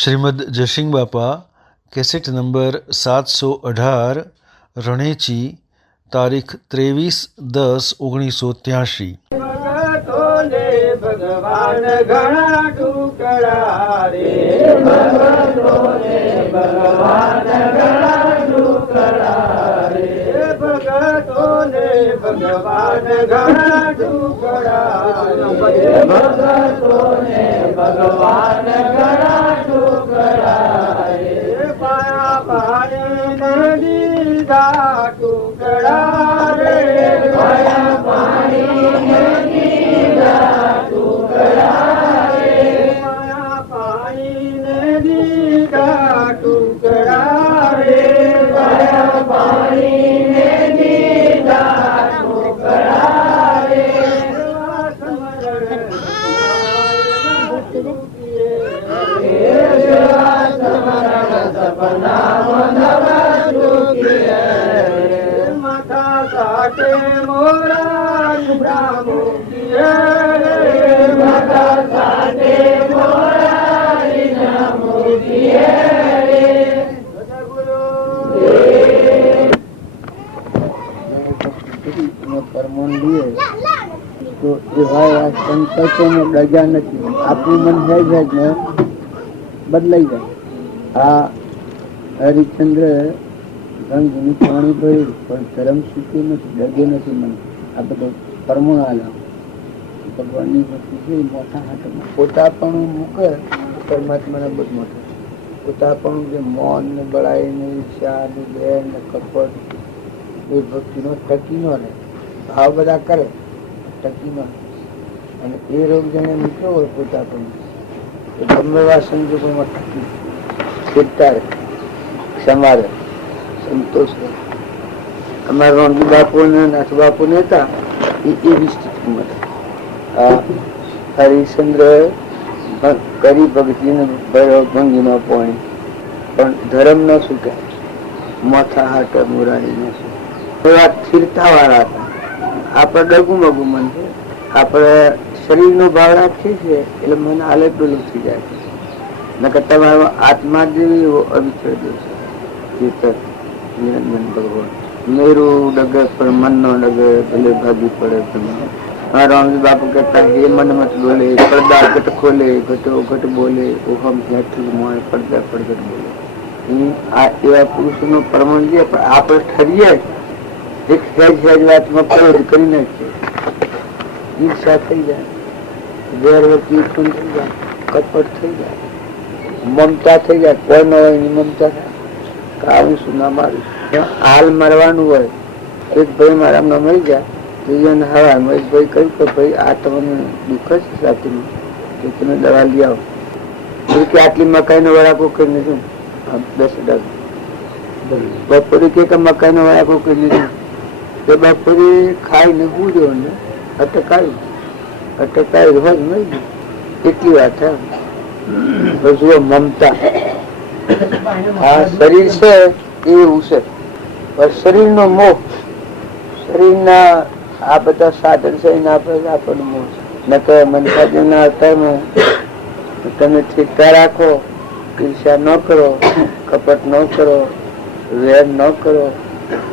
શ્રીમદ જયસિંહ બાપા cassette number 718 રણેચી તારીખ 23/10/1983। ભગવાન ઘણા ટુકડા રે, ભગતોને ભગવાન ઘણા ટુકડા રે, ભગતોને ભગવાન ઘણા ટુકડા રે, ભગતોને ભગવાન ઘણા ટુકડા રે, પાયા પાણીને દીધા ટુકડા રે, પાયા પાણીને દીધા ટુકડા રે, પાયા પાણીને દીધા ટુકડા રે, પાયા પાણીને દીધા ટુકડા રે, માથા કાટે મોરા લુગડા મૂકીએ, માથા કાટે મોરા લીના મૂકીએ પરમણ લીએ તો એવા સંકલ્પોને ડજા નથી, આપણું મન છે જ ને બદલાઈ જાય। આ હરિચંદ્ર ગંગનું પાણી ભર્યું પણ ધર્મ શીખ્યું નથી, ડગે નથી મન। આ બધો પરમણ આલા ભગવાનની વસ્તુ છે, મોટા હાથમાં પોતાપણું મૂકે પરમાત્માના બધું મોટા પોતાપણું જે મૌન ને બળાઈ ને ઈર્ષ્યા ને બેર ને કપટ એ ભક્તિનો ટકી નો રહે, ભાવ બધા કરે ટકી નો રહે। અને એ રોગ જેને નીકળ્યો હોય પોતાપણું એ ગમે એવા સંજોગોમાં ટકી સ્થિરતા રહે, ક્ષમા રહે, સંતોષ રહે। અમારા રોણજી બાપુ ને નાથ બાપુ ને હતા એવી સ્થિતિમાં હરિશ્ચંદ્ર કરી ભક્તિ ને ભંગી નો પોણી પણ ધર્મ ન સુકે, માથા હાથ મુરારી ન સુકે, એવા સ્થિરતા વાળા હતા। આપડે ડગું મગું મન છે, આપડે શરીર નો ભાવ રાખીએ છીએ એટલે મન હાલે પેલું થઈ જાય છે, નકર તમારો આત્મા જેવી એવો અવિચળ દેશ ચેતન નિરંજન ભગવાન મેરું ડગે પણ મન નો ડગે ભલે ભાગી પડે તમે। रामजी बापू कहता है ये मन मत बोले, पर्दा घट खोले, घटो घट बोले, वो हम झूठ मोए पर्दा पड़गट बोले। आ एवा पुरुषों प्रमाण છે, પણ આપણે ઠરીએ એક સહેજ વાતમાં પ્રયોગ કરી નાખીએ, ઈર્ષા થઈ જાય, વેરવતી થઈ જાય, કપટ થઈ જાય, મમતા થઈ જાય, કોઈ ન હોય એની મમતા થાય કાવું શું ના મારું હાલ મરવાનું હોય। એક ભાઈ મારા હમણાં મરી જાય હવા મહેશભાઈ કહ્યું કે ભાઈ આ તમને દુઃખ છે છાતીનું તો તમે દવા લઈ આવો, કે આટલી મકાઈ નો વડાકો કરીને શું 10 બપોરે કે મકાઈ નો વડાકો કરી લીધું તે બપોરે ખાઈને હું રહ્યો ને અટકાયું હોય નહીં એટલી વાત છે। જુઓ મમતા આ શરીર છે એવું છે, પણ શરીર નો મોહ, શરીરના આ બધા સાધન છે આપણને મોહ ન કે મનસાજીના અવતારમાં તમે ઠીકતા રાખો, ઈર્ષા ન કરો, કપટ ન કરો, વેર ન કરો,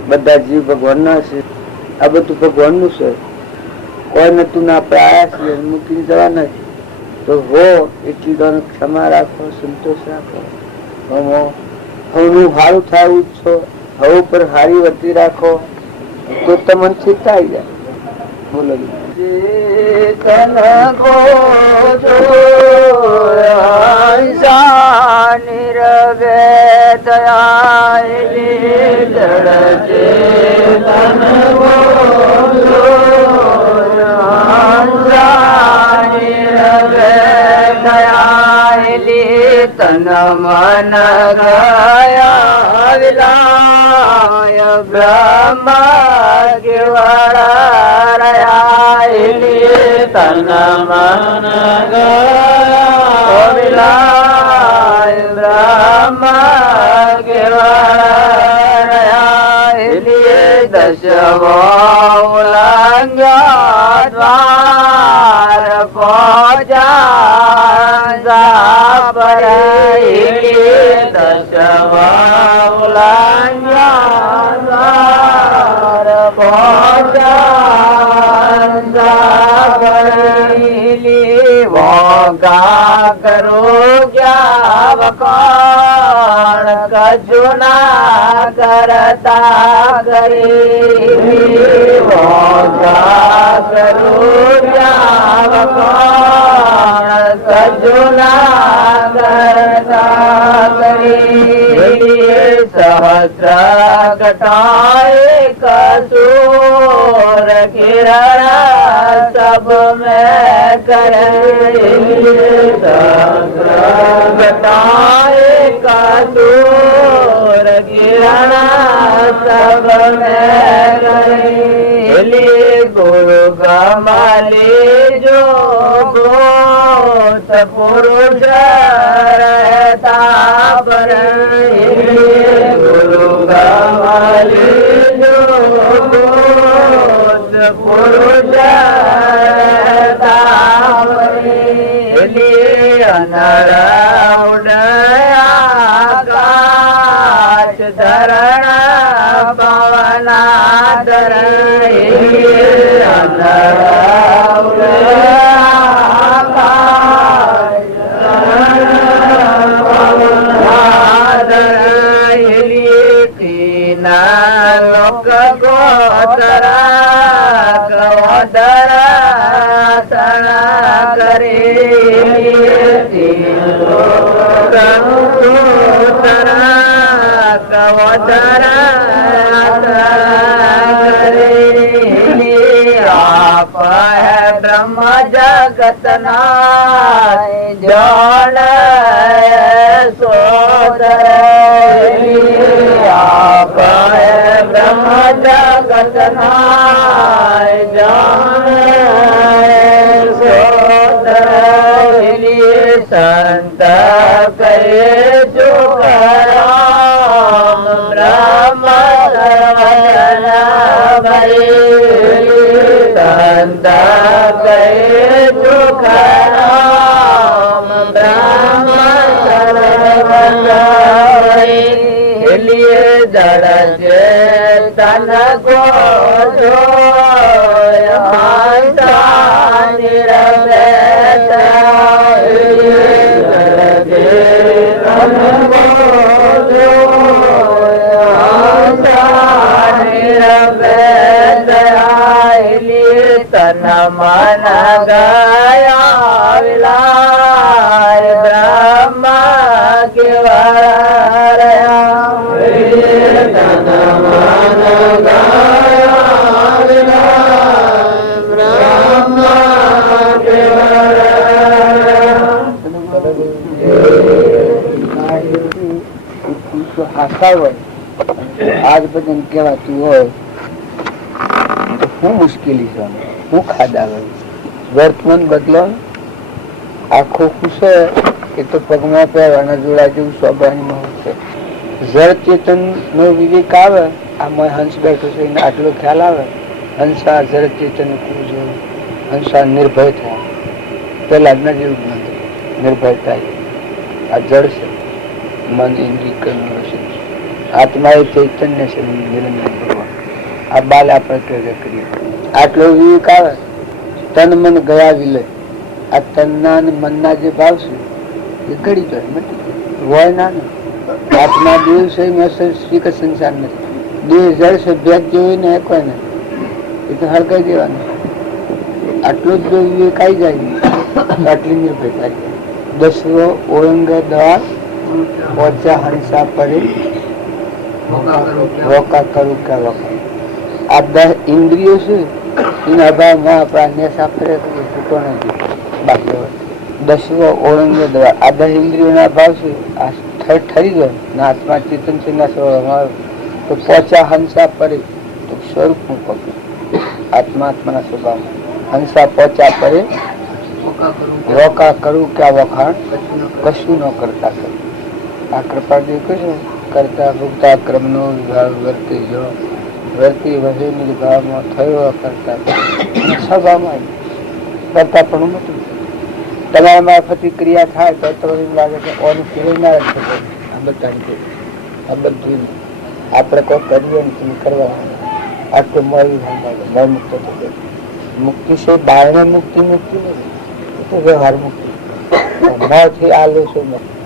બધા જીવ ભગવાનના છે, આ બધું ભગવાનનું છે, કોઈ નતું ના આપણે આયા છીએ મૂકીને જવાના છે, તો હો એટલી દોન ક્ષમા રાખો, સંતોષ રાખો, હવનું સારું થાય છો, હવ પર હારી વર્તી રાખો તો તમને ચિંતા આવી જાય। બોલો નિરવે તન મન ગયા વિલાય બ્રહ્મ કેવળાય તન મન ગયા વિલાય બ્રહ્મ કેવળાય દશવો ઉલ્લંઘ્યા દ્વાર પહોંચા પર દશમાં ઉલાન્યા પહોંચાલી વોગા કરો ક્યા વખાણ કજુ ના કરતા કરી વોગા કરો ક્યા વખાણ કજુ ના કરતા કરી સહસ્ર ઘટાએ કસૂર કિરણ સબ મેં કરે સહસ્ર ઘટાએ કસૂર કિરણ સબ મેં કરે ગુરુ ગમાલી જો ગોત પુરુષ રહેતા પર ગુરુ ગમાલી જો ગોત પુરુષ રહેતા અનર ઉડયા કાચ ધરણ પવના ધરણ અનર ઉડયા કાચ ધરણ પવના ધરણ ના લોક ગોતરા ગોદરા સણા કરે આપ હૈ બ્રહ્મ જગત ના જાણ સોદર આપ હૈ બ્રહ્મ જગત ના જાણ સોદર સંત કહે જો રામ બ્રહ્મ સર્વજન ભરે સંત કહે જો રામ બ્રહ્મ સર્વજન ભરે જળ ચેતન કો જો તન મન ગયા વિલાય બ્રહ્મ કેવળ તન મન ગયા વિલાય બ્રહ્મ કેવળ આશા હોય આજ પછી કેવાતું હોય તો શું મુશ્કેલી છે, શું ખાધા હોય વર્તમાન બદલો આખો ખુશે એ તો પગમાં પહેરવાના જોડા જેવું સ્વભાવમાં હોય છે. જળ ચેતન નો વિવેક આવે આમાં હંસ બેઠો છે એને આટલો ખ્યાલ આવે હંસા જળ ચેતન જોયું હંસા નિર્ભય થાય પેલા ના જેવું જ નથી નિર્ભય થાય. આ જળ છે મન ઇન્દ્રિય કર્મ છે આત્મા એ ચૈતન્ય છે નિરંજન ભગવાન. આ બાલ આપણે કરીએ આટલો વિવેક આવે તન મન ગયા વિલય આ તનના અને મનના જે ભાવ છે એ ઘડી જાય મટી જાય હોય ના ને આત્મા દેવ છે શ્રીક સંસાર નથી દેહ જળ છે ભેદ જેવું ને કોઈ ને એ તો હળગાઈ દેવાનું. આટલો જ જો વિવેક આવી જાય આટલી નિર્ભયતા દસરો ઓળંગ દવા ઓછા હંસા પરે રોકા કરું કે વખત આ 10 ઇન્દ્રિયો છે એના અભાવમાં આપણા નેશા ફરે છૂટો નથી. બાકી દસરો ઓળંગ દવા આ 10 ઇન્દ્રિયોના અભાવ છે આ ઠરી જાય ના આત્મા ચેતન છે ના સ્વભાવ તો પોચા હંસા પરે તો સ્વરૂપ નું પકડ આત્માના સ્વભાવમાં હંસા પોચા પરે રોકા કરું કે વખાણ કશું ન કરતા કરું. આ કૃપાદેવ કશું કરતા ભૂગતા ક્રમ નો વિભાગ વર્તી જો વર્તી વધે નિર્ભાવમાં થયો કરતા સ્વભાવમાં કરતા પણ નથી તમારા મારફતી ક્રિયા થાય તો તમને એવું લાગે કે ઓનું ફેરવનાર જ છે. આ બધાની આ બધું આપણે કોઈ કરીએ ને કરવાનું આટલું મળી મય મુક્ત થશે. મુક્તિ છે બારણે મુક્તિ મુક્તિ નથી, એ તો વ્યવહાર મુક્તિ. મથી આ લેશો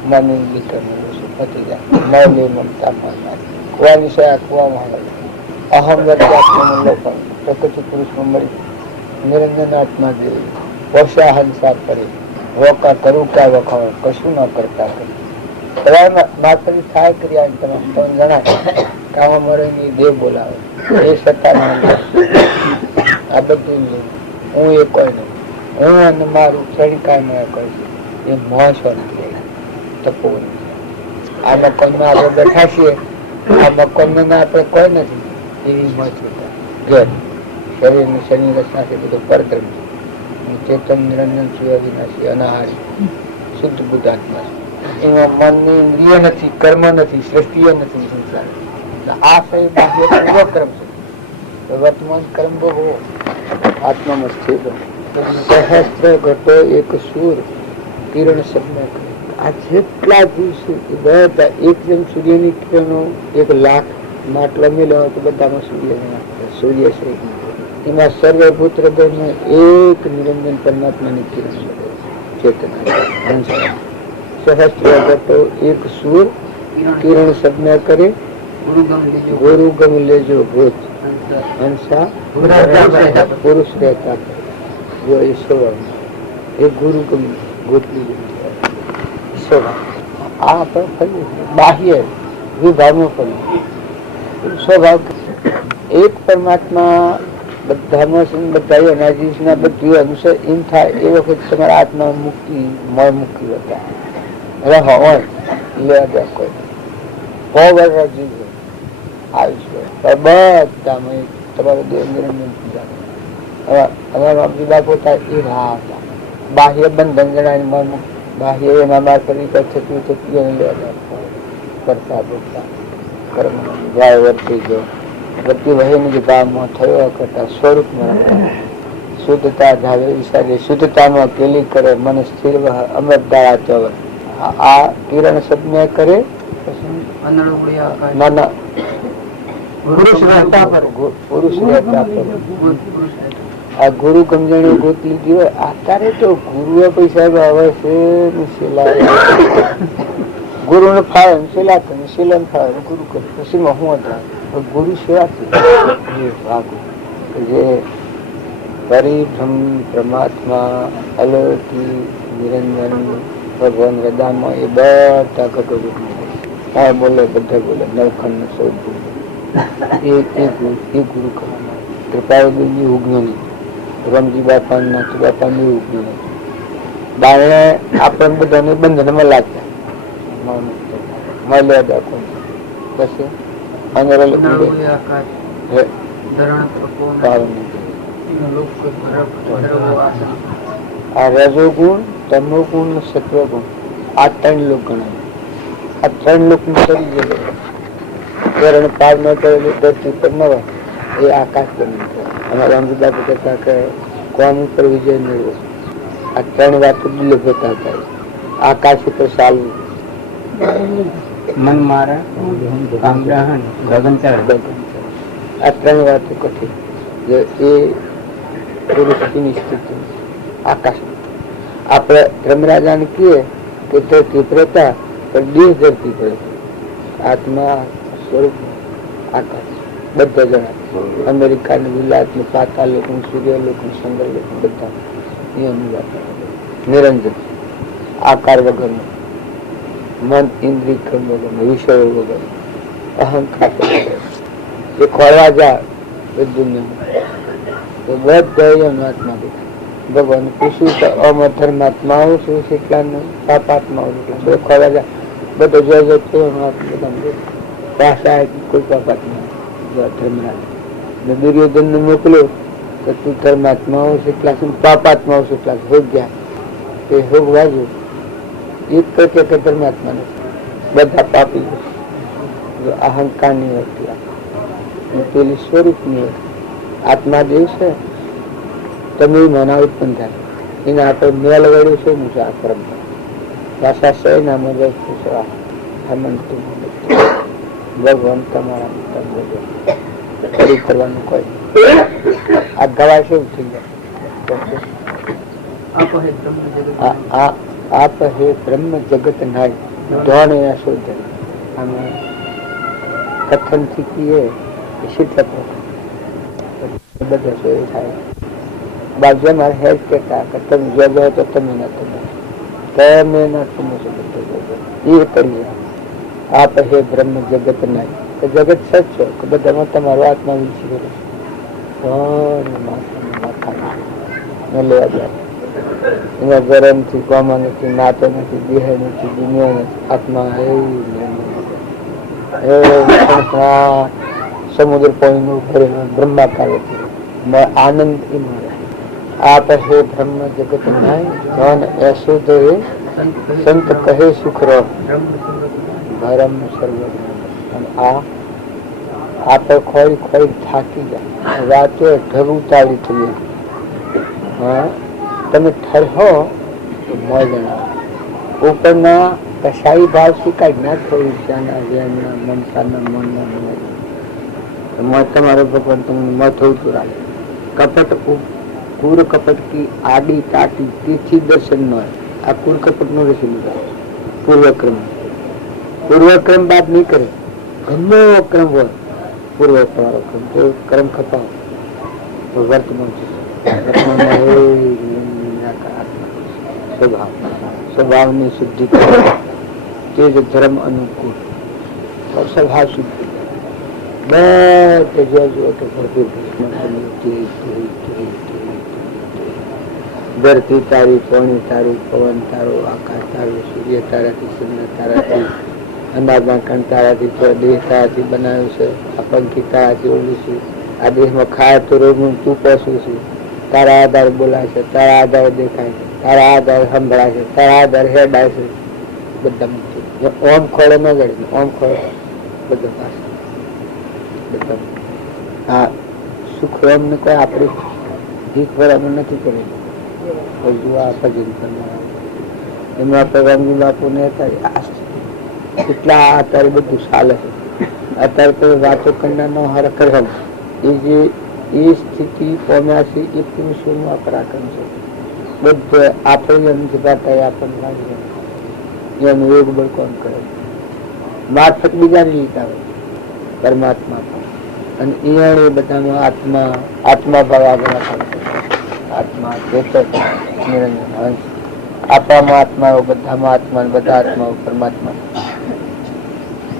મની લીટર લેશો પતી જાય ન લે મમતા કુવાની છે આ કુવામાં અહમ લોકો પ્રકૃતિ પુરુષમાં મળી નિરંજન આત્મા જેવી પોષા હંસા કરે રોકા કરું ક્યાં વખાવ કશું ન કરતા કરી માથાથી થાય ક્રિયા તમે જણાય કામ મળે ની દેવ બોલાવે એ છતાં આ બધું હું એ કોઈ નહીં, હું અને મારું શ્રેણી કાયમ કરીશ. એ મોસો તપો આ મકોનમાં આપણે બેઠા છીએ, આ મકોનમાં આપણે કોઈ નથી એવી મોજ ઘેર શરીર ની શરીર રચના છે બધું પરધર્મ છે. ચેતન નિરંજન સૂર્ય વિનાશી અનાહારી શુદ્ધ બુદ્ધાત્મા છે. એમાં મનની ઇન્દ્રિય નથી, કર્મ નથી, સૃષ્ટિએ નથી સંસાર. આ સહી બાહ્ય પૂર્વ કર્મ છે. વર્તમાન કર્મ બહુ આત્મામાં સ્થિર. સહસ્ત્ર ઘટો એક સૂર કિરણ સપના કરે. આ જેટલા જીવ છે એ બધા એક જેમ સૂર્યની કિરણો 1,00,000 માટલા મેળવ્યા તો બધામાં સૂર્ય છે. એમાં સર્વભૂત હૃદયમાં એક નિરંજન પરમાત્માની કિરણ ચેતના. સહસ્ત્ર ઘટો એક સૂર કિરણ સપના કરે. ગુરુ ગમ લેજો ભૂત હંસા પુરુષ રહેતા જો એ સ્વભાવ એ ગુરુ ગમ ગોતલી સ્વભાવ આ પણ ફરી બાહ્ય વિભાગમાં ફરી સ્વભાવ એક પરમાત્મા બધામાં બધા એનાજીસના બધી અનુસાર એમ થાય એ વખત તમારા આત્મા મુક્તિ મય મુક્તિ હતા હવે હોય લેવા કોઈ બહુ જીવ આયુષ્ય બધામાં તમારો દેવ નિરંજન પૂજા. હવે અમારા બાપજીબા પોતા એ રહ્યા હતા બાહ્ય બંધન જણાય બાહ્ય એના મારફત થતું થતું કરતા ભોગતા કર્મ ગાય વર્તી ગયો બધી વહીની જે ભાવમાં થયો કરતા સ્વરૂપમાં શુદ્ધતા ધારે ઈશારે શુદ્ધતામાં કેલી કરે મને સ્થિર અમર દાળા ચવર. આ કિરણ સબને કરે પુરુષ રહેતા આ ગુરુ ગમજણી ગોત લીધી હોય. અત્યારે તો ગુરુએ પૈસા આવે છે ગુરુ ને ફાવે શિલા કરે શિલન ફાવે ગુરુ કરે પછીમાં હું હતા ગુરુ સેવાથી જે પરિભ્રમ પરમાત્મા અલૌકિક નિરંજન ભગવાન હૃદયમાં એ બધા ઘટો હા બોલે બધા બોલે નવખંડ સૌ એ ગુરુ કરવાના. કૃપાળુની ઉજ્ઞાની રમજી બાપા નાથુ બાપા ની ઉજ્ઞાની બારણે આપણે બધાને બંધનમાં લાગતા મળ્યા પછી આ રજોગુણ તમોગુણ સત્વગુણ આ 3 લોક ગણાય. આ 3 લોક ની કરી ગયો પાર ન કરેલું ધરતી પર ન હોય એ આકાશ બની અમારા રામજી કહેતા કે કોમ ઉપર વિજય મેળવો. આ 3 વાતો દુર્લભતા થાય. આકાશ ઉપર ચાલવું મન મારા આ 3 વાતો કઠી એ પુરુષની સ્થિતિ. આકાશ આપણે ધર્મરાજાને કહીએ કે ધરતી પ્રતા પણ દેહ ધરતી પડે. આત્મા સ્વરૂપ આકાશ બધા જણા અમેરિકાની વિલાયતનું પાતાળ લોકોનું સૂર્યલોકનું ચંદ્રલોકનું બધા નિયમની વાત નિરંજન આકાર વગરનું મન ઇન્દ્રિય કર્મ વગરનું વિષયો વગર અહંકાર એ ખોરવા જાય દુનિયામાં બધા આત્મા ભગવાન પૂછ્યું કે અમર ધર્માત્માઓ શું છે એટલા પાપાત્માઓ એટલા ખોરવા જાય બધો જો પાછા કોઈ પાપાત્મા ધર્મરાજ દુર્યોધન ને મોકલ્યો કે તું ધર્માત્માઓ કેટલા છે પાપાત્માઓ કેટલા છે હોગ ગયા એ હોગ વાજુ એક કે ધર્માત્મા નથી બધા પાપી અહંકાર ની હતી પેલી સ્વરૂપ ની આત્મા દેવ છે તમે મના ઉત્પન્ન થાય એના આપણે મેલ વળ્યું શું છે આ કર્મ ભાષા સૈના મદદ હેમંત ભગવાન તમારા કરી કરવાનું કોઈ આ ગવાય શું થઈ જાય આપ હે બ્રહ્મ જગત નાય ધોણ એના શોધ અમે કથન થી કીએ શીતલ બધા સોય થાય બાજુ મારે હેજ કેતા કે તમે જોજો તો તમે ના તમે ના તમે એ કરીએ આપ હે બ્રહ્મ જગત નાય તો જગત સચ છો કે બધામાં તમારો આત્મા વિશે લેવા જાય એના ગરમ થી કોમા નથી નાતો નથી દેહ નથી દુનિયા નથી આત્મા સમુદ્ર પાણી નું ભરેલું બ્રહ્માકાર આનંદ એમાં આપ હે બ્રહ્મ જગત નાય ધન એસો તો સંત કહે સુખ રો ભરમ સર્વ આપે ખોઈ ખોઈ થાકી જાય રાતે ઢગ ઉતારી થઈ તમે ઠરહો તો મોજ ઉપરના કસાઈ ભાવ સ્વીકારી ના થોડું ત્યાંના વ્યાના મનસાના મનના તમારો ભગવાન તમને મત હોતું રાખે કપટ કુર કપટ કી આડી તાટી તીથી દર્શન ન આ કુર કપટ નો રસી લીધા પૂર્વક્રમ બાદ નહીં કરે ગમે ક્રમ હોય પૂર્વ તમારો ક્રમ તો કર્મ ખપાવ તો વર્તમાન સ્વભાવની શુદ્ધિ તેજ ધર્મ અનુકૂળ સ્વભાવ શુદ્ધિ ધરતી તારી પાણી તારું પવન તારો આકાશ તારું સૂર્ય તારાથી ચંદ્ર તારાથી અનાજના કણ તારાથી દેહ તારાથી બનાવ્યું છે આ પંખી તારાથી ઓળું છે આ દેહમાં ખાય તો રોગ તું પોસું છું તારા આધારે બોલાય છે તારા આધારે દેખાય છે તારા આધારે સંભળાય છે તારા આધારે હેડાય છે બધા ઓમ ખોળે ન ગળે ઓમ ખોળે બધા પાસે બધા હા સુખ એમ ને કોઈ આપણે ભીખ ભરાનું નથી કરેલું હજુ આ ભજન કરનાર એમાં પ્રધાનજી બાપુ ને એટલા અત્યારે બધું ચાલે છે અત્યારે કોઈ વાતો કરનાર નો હર કરમ એ જે એ સ્થિતિ પામ્યા છે એ પુરુષોનું આ પરાક્રમ છે બધે આપણે એમ જગાતા આપણને લાગે એનું એક બળ કોણ કરે મારફત બીજાને લીધા હોય પરમાત્મા અને એ બધાનો આત્મા આત્મા ભાવ આગળ આત્મા ચેતક નિરંજન હંસ આપણામાં આત્માઓ બધામાં આત્મા બધા આત્માઓ પરમાત્મા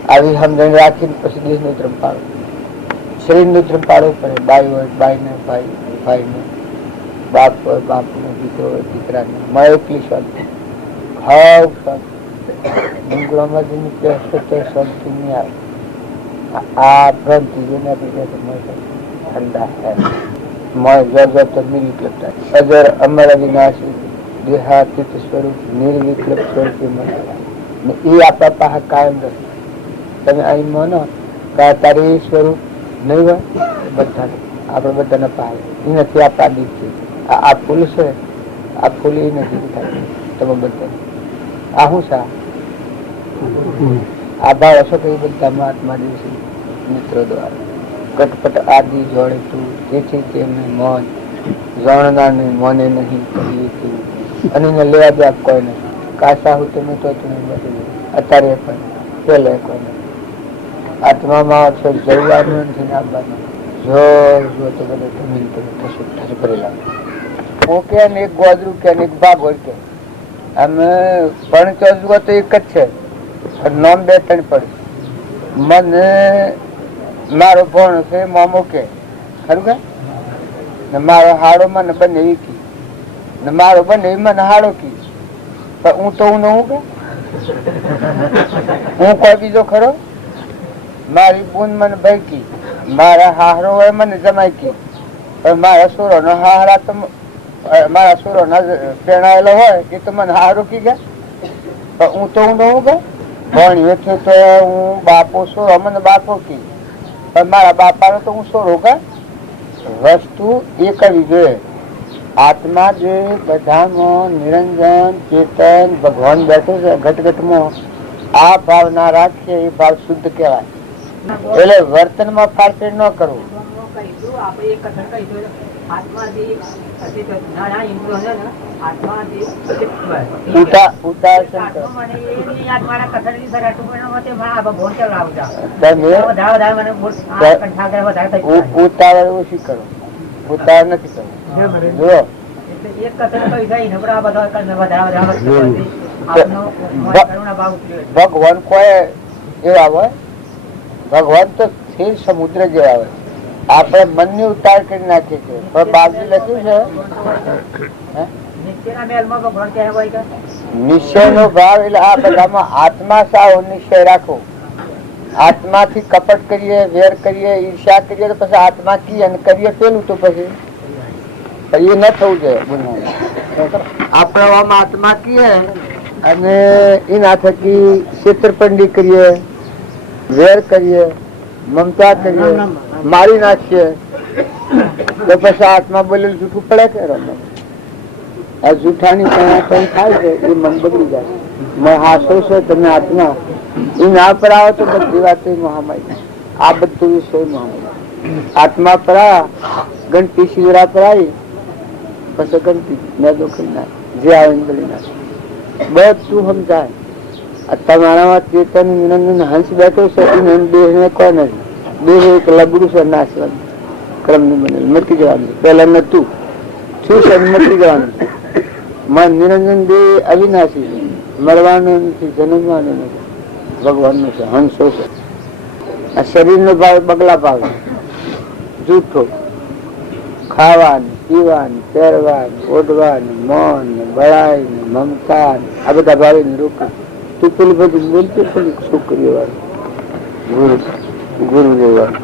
આવી સમજણ રાખીને પછી દેહનું ધર્મ પાડો શરીરનું ધર્મ પાડવું પડે બાઈ હોય બાઈને ભાઈ ભાઈને બાપ હોય બાપનો દીકરો હોય દીકરાને માં એકલી શાંતિ ભાવ શાંતિ ડુંગળામાં જે નીકળે તે શાંતિ નહીં આવે આ ભ્રાંતિ જેનાથી ઠંડા તો નિર્વિકલ્પતા અજર અમર અવિનાશી દેહાતીત સ્વરૂપ નિર્વિકલ્પ સ્વરૂપ એ આપણા પાસે કાયમ રહે તમે અહીં માનો કે તારે એ સ્વરૂપ નહીં હોય બધા આપણે બધાના પાસે એ નથી આ પાડી છે આ ફૂલ છે આ ફૂલ એ નથી થાય તમે બધા આ શું છે આ ભાવ હશો કે એ બધામાં આત્મા દિવસે મિત્રો દ્વારા કટપટ આદિ જોડે તું તેથી તેમને મન જાણનારને મને નહીં કહીએ તું અને એને લેવા દે કોઈ નહીં કાશા હું તમે તો તમે બધું અત્યારે પણ પેલે કોઈ નહીં આત્મામાં છો જવાનું નથી આપવાનું જો તો બધું જમીન થશે ભરેલા ઓકે ને એક ગોદરું કે એક ભાગ હોય કે અમે પણ ચોજવો તો એક જ છે નામ બે ત્રણ પડે મને મારો ભણ છે મામો કે ખરું કે ને મારો હાડો મને બને કી ને મારો બને મને હાડો કી પણ હું તો હું કે હું કોઈ બીજો ખરો મારી બૂન મને ભાઈ કી મારા હાહરો હોય મને જમાઈ કી પણ મારા સુરો નો હાહરા તો મારા સુરો ના પેણાયેલો હોય એ તો મને હારો કી ગયા પણ હું તો હું કે ભણ્યો છે તો હું બાપો સુરો મને બાપો કી પણ મારા બાપાનો તો હું સોરો કે વસ્તુ એ કરવી જોઈએ આત્મા જે બધામાં નિરંજન ચેતન ભગવાન બેઠો છે ઘટઘટમાં, આ ભાવ ના રાખીએ એ ભાવ શુદ્ધ કહેવાય. એટલે વર્તનમાં ફારફેર ન કરવું. ઉતાવળ ઓછી કરો, ઉતાવળ નથી કરવું. જુઓ ભગવાન કોઈ એવા હોય, ભગવાન તો સ્થિર સમુદ્ર જેવા હોય. આપણે મન ની ઉતાર કરી નાખીએ છીએ, પણ બાજુ લખ્યું છે નિશ્ચય નો ભાવ. એટલે આ બધામાં આત્મા સાવ નિશ્ચય રાખો. આત્માથી કપટ કરીએ, વેર કરીએ, ઈર્ષા કરીએ તો પછી આત્મા કીએ અને કરીએ પેલું તો પછી એ ન થવું જોઈએ. આપણે આત્મા કીએ અને એના થકી છેતરપિંડી કરીએ, વેર કરીએ, મમતા કરીએ, મારી નાખીએ તો પછી આત્મા બોલેલું જૂઠું પડે કે આ જૂઠાની કઈ થાય છે એ મન બગડી જાય. હાસો છે તમે આત્મા એ ના પર આવો તો બધી વાત મહામાઈ. આ બધું વિષય મહામાઈ. આત્મા પર ગણતી શિવરા પર આવી પછી ગણતી મેં દોખી નાખ જે આવે બળી નાખ બધું સમજાય. તમારામાં ચેતન નિરંજન હંસ બેઠો છે એને દેહ ને કોઈ નથી. દેહ એક લબડું છે નાશવાનું ક્રમ નું બનેલું, મટી જવાનું. પેલા નતું શું છે મટી જવાનું. મન નિરંજન દેહ અવિનાશી છે, મરવાનું નથી, જન્મવાનું નથી. ભગવાન નું છે, હંસો છે. આ શરીર નો ભાવ બગલા ભાવ, જૂઠો ખાવાનું, પીવાનું, પહેરવાનું, ઓઢવાનું, મૌન, બળાઈ, મમતા, આ બધા ભાવે રોકવું. તું પેલું બધું બોલતું પેલું છોકરીઓ વાળું ગુરુ દેવાનું.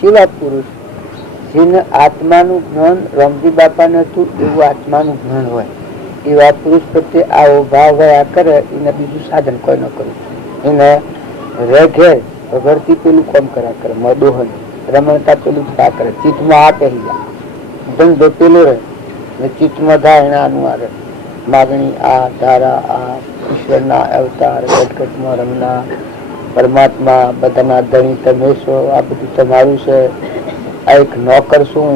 શિવા પુરુષ જેને આત્માનું જ્ઞાન રામજી બાપા ને હતું એવું આત્માનું જ્ઞાન હોય એવા પુરુષ પ્રત્યે આવો ભાવ ગયા કરે. એને બીજું સાધન કોઈ ન કરવું. એને રેઘે ભરતી પેલું કોમ કર્યા કરે, મદોહન રમણતા પેલું થયા કરે. ચિત્તમાં આ પહેરી જાય, ધંધો પેલો રહે, ચિત્તમાં થાય એને આનું આ રહે. માગણી આ ધારા આ ઈશ્વરના અવતાર ઘટઘટમાં રમના પરમાત્મા બધાના ધણી તમે છો, આ બધું તમારું છે. આ એક નોકર શું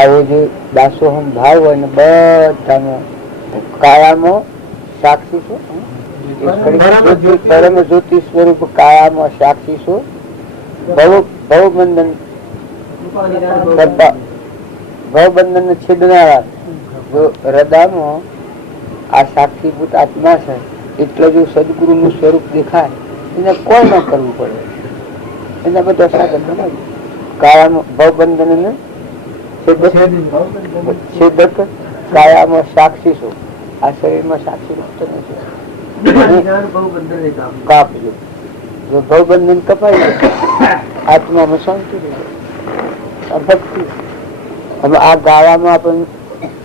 આવો જે દાસોહમ ભાવ હોય ને બધામાં કાયામાં સાક્ષી છો, પરમ જ્યોતિ સ્વરૂપ કાયામાં સાક્ષી છો. ભવબંધન ભવબંધન ને છેદનારા જો હૃદયમાં આ સાક્ષીભૂત આત્મા છે એટલે જો સદગુરુ નું સ્વરૂપ દેખાય એને કોઈ ન કરવું પડે. એના બધા સાધન બનાવી કાયામાં ભવબંધન છેદક કાયામાં સાક્ષી છો. આ શરીરમાં સાક્ષી રૂપ તો નથી. કાપજો જો ભવબંધન કપાઈ જાય આત્મામાં શાંતિ રહે, આ ભક્તિ. હવે આ ગાવામાં આપણને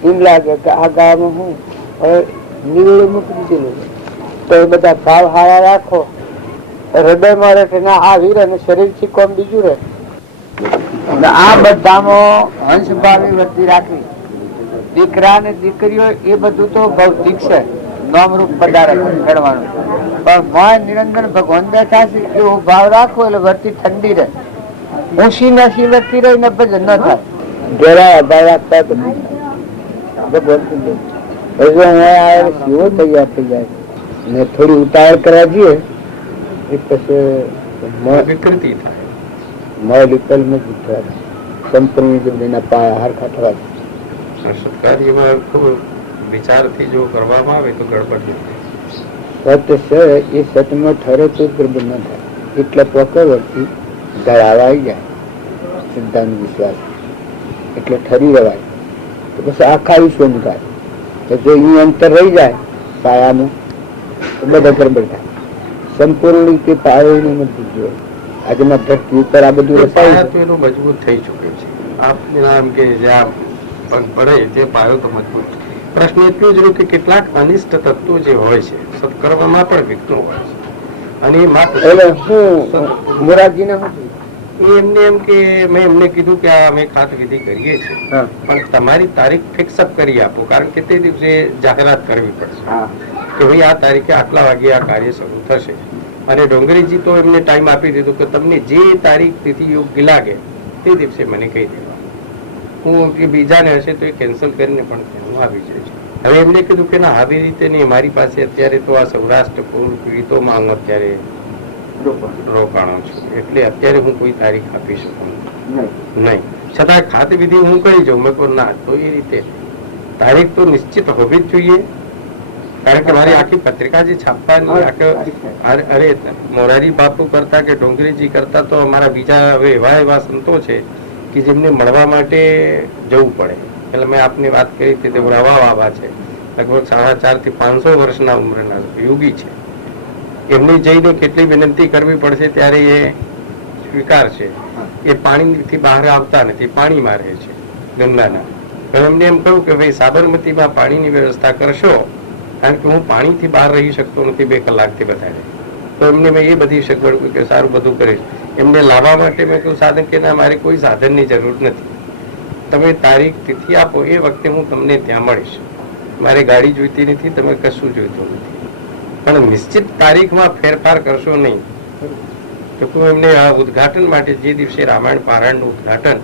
એમ લાગે કે આ ગાવામાં હું હવે નિવેડે મૂકી દીધેલું તો એ બધા ભાવ હારા રાખો, હૃદયમાં રહે ના આ વીર અને શરીર થી કોમ બીજું રહે. આ બધામાં હંસ ભાવી વૃત્તિ રાખવી. દીકરા ને દીકરીઓ એ બધું તો ભૌતિક છે, નામરૂપ પદાર્થ ગણવાનું, પણ મન નિરંજન ભગવાન બેઠા છે એવો ભાવ રાખવો એટલે વૃત્તિ ઠંડી રહે, ઊંચી નસી વૃત્તિ રહી ને ભજન ન થાય. ઘેરા ભાવ રાખતા શિવો તૈયાર થઈ જાય ને થોડી ઉતાવળ કરવા જઈએ એ પછી વિકૃતિ થાય, મળ વિકલ મજબૂત થાય, સંપૂર્ણ પાયા હરખા થવા. સત્કાર્યમાં ખૂબ વિચારથી જો કરવામાં આવે તો ગડબડ સત્ય છે એ સત્યમાં ઠરે તો ગડબડ ન થાય. એટલે પકડવાથી ધરાવા આવી જાય સિદ્ધાંત વિશ્વાસ, એટલે ઠરી રહેવાય તો પછી આખા વિશ્વનું થાય. તો જો અહીં અંતર રહી જાય પાયાનું તો બધા ગડબડ થાય. સંપૂર્ણ રીતે પાયો મજબૂત જોઈએ. આજના ધરતી ઉપર આ બધું એનું મજબૂત થઈ ચુક્યું છે. આપને આમ કે જ્યાં પગ પડે તે પાયો તો મજબૂત. પ્રશ્ન એટલું જ રહ્યું કે કેટલાક અનિષ્ટ તત્વો જે હોય છે સત્કર્મમાં પણ વિઘ્નો હોય છે, અને એ માત્ર મોરારજીને એમને એમ કે મેં એમને કીધું કે અમે ખાત વિધિ કરીએ છીએ, પણ તમારી તારીખ ફિક્સઅપ કરી આપો, કારણ કે તે દિવસે જાહેરાત કરવી પડશે કે ભાઈ આ તારીખે આટલા વાગે આ કાર્ય શરૂ થશે. અને ડોંગરીજી તો એમને ટાઈમ આપી દીધું કે તમને જે તારીખ તિથિ યોગ્ય લાગે તે દિવસે મને કહી દેવા. હું કે બીજાને હશે તો એ કેન્સલ કરીને પણ હું આવી જઈશ. હવે એમને કીધું કે ના આવી રીતે નહીં, મારી પાસે અત્યારે તો આ સૌરાષ્ટ્ર પૂર પીડિતોમાં હું અત્યારે રોકાણો છું, એટલે અત્યારે હું કોઈ તારીખ આપી શકું નહીં. છતાં ખાત વિધિ હું કરી જાઉં. મેં કહું ના, તો એ રીતે તારીખ તો નિશ્ચિત હોવી જ જોઈએ, કારણ કે મારી આખી પત્રિકા જે છાપવાની અરે મોરારી બાપુ કરતા કે ડોંગરીજી કરતા તો અમારા બીજા હવે એવા સંતો છે કે જેમને મળવા માટે જવું પડે. એટલે મેં આપની વાત કરી હતી તે રવા વાવા છે, લગભગ 450 થી 500 વર્ષના ઉંમરના યોગી છે. એમને જઈને કેટલી વિનંતી કરવી પડશે ત્યારે એ સ્વીકાર છે. એ પાણીથી બહાર આવતા નથી, પાણીમાં રહે છે ગંગાના. એમને એમ કહ્યું કે ભાઈ સાબરમતીમાં પાણીની વ્યવસ્થા કરશો, કારણ કે હું પાણીથી બહાર રહી શકતો નથી 2 કલાકથી વધારે. તો એમને મેં એ બધી સગવડ કે સારું બધું કરીશ. એમને લાવવા માટે મેં કહ્યું સાધન કે ના, મારે કોઈ સાધનની જરૂર નથી, તમે તારીખ તિથિ આપો એ વખતે હું તમને ત્યાં મળીશ. મારે ગાડી જોઈતી નથી, તમે કશું જોઈતું નથી, પણ નિશ્ચિત તારીખમાં ફેરફાર કરશો નહીં. તો એમને આ ઉદઘાટન માટે જે દિવસે રામાયણ પારાયણનું ઉદઘાટન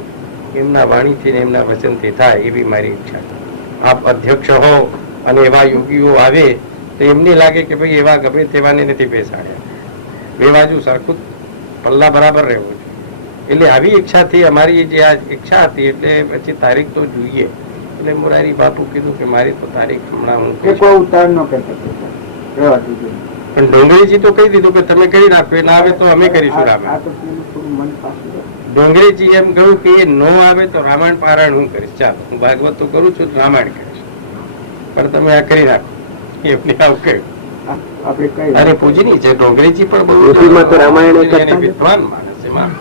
એમના વાણીથી ને એમના વચનથી થાય એવી મારી ઈચ્છા છે. આપ અધ્યક્ષ હો અને એવા યોગીઓ આવે તો એમને લાગે કે ભાઈ એવા ગમે તેવાને નથી બેસાડ્યા, 2 બાજુ સરખું પલ્લા બરાબર રહેવો જોઈએ. એટલે આવી ઈચ્છાથી અમારી જે આ ઈચ્છા હતી, એટલે પછી તારીખ તો જોઈએ. એટલે મોરારી બાપુ કીધું કે મારી તો તારીખ હમણાં હું કોઈ ઉતાર ન કરતા, પણ ડોંગરીજી તો કહી દીધું કે તમે કરી નાખો, એ ના આવે તો અમે કરીશું રામાયણ. ડોંગરીજી એમ કહ્યું કે એ નો આવે તો રામાયણ પારાયણ હું કરીશ. ચાલો, હું ભાગવત તો કરું છું, રામાયણ કરીશ, પણ તમે આ કરી નાખો. એમને આવું કહ્યું. અરે પૂજની છે ડોંગરીજી પણ બહુ વિદ્વાન માણસ. એમાં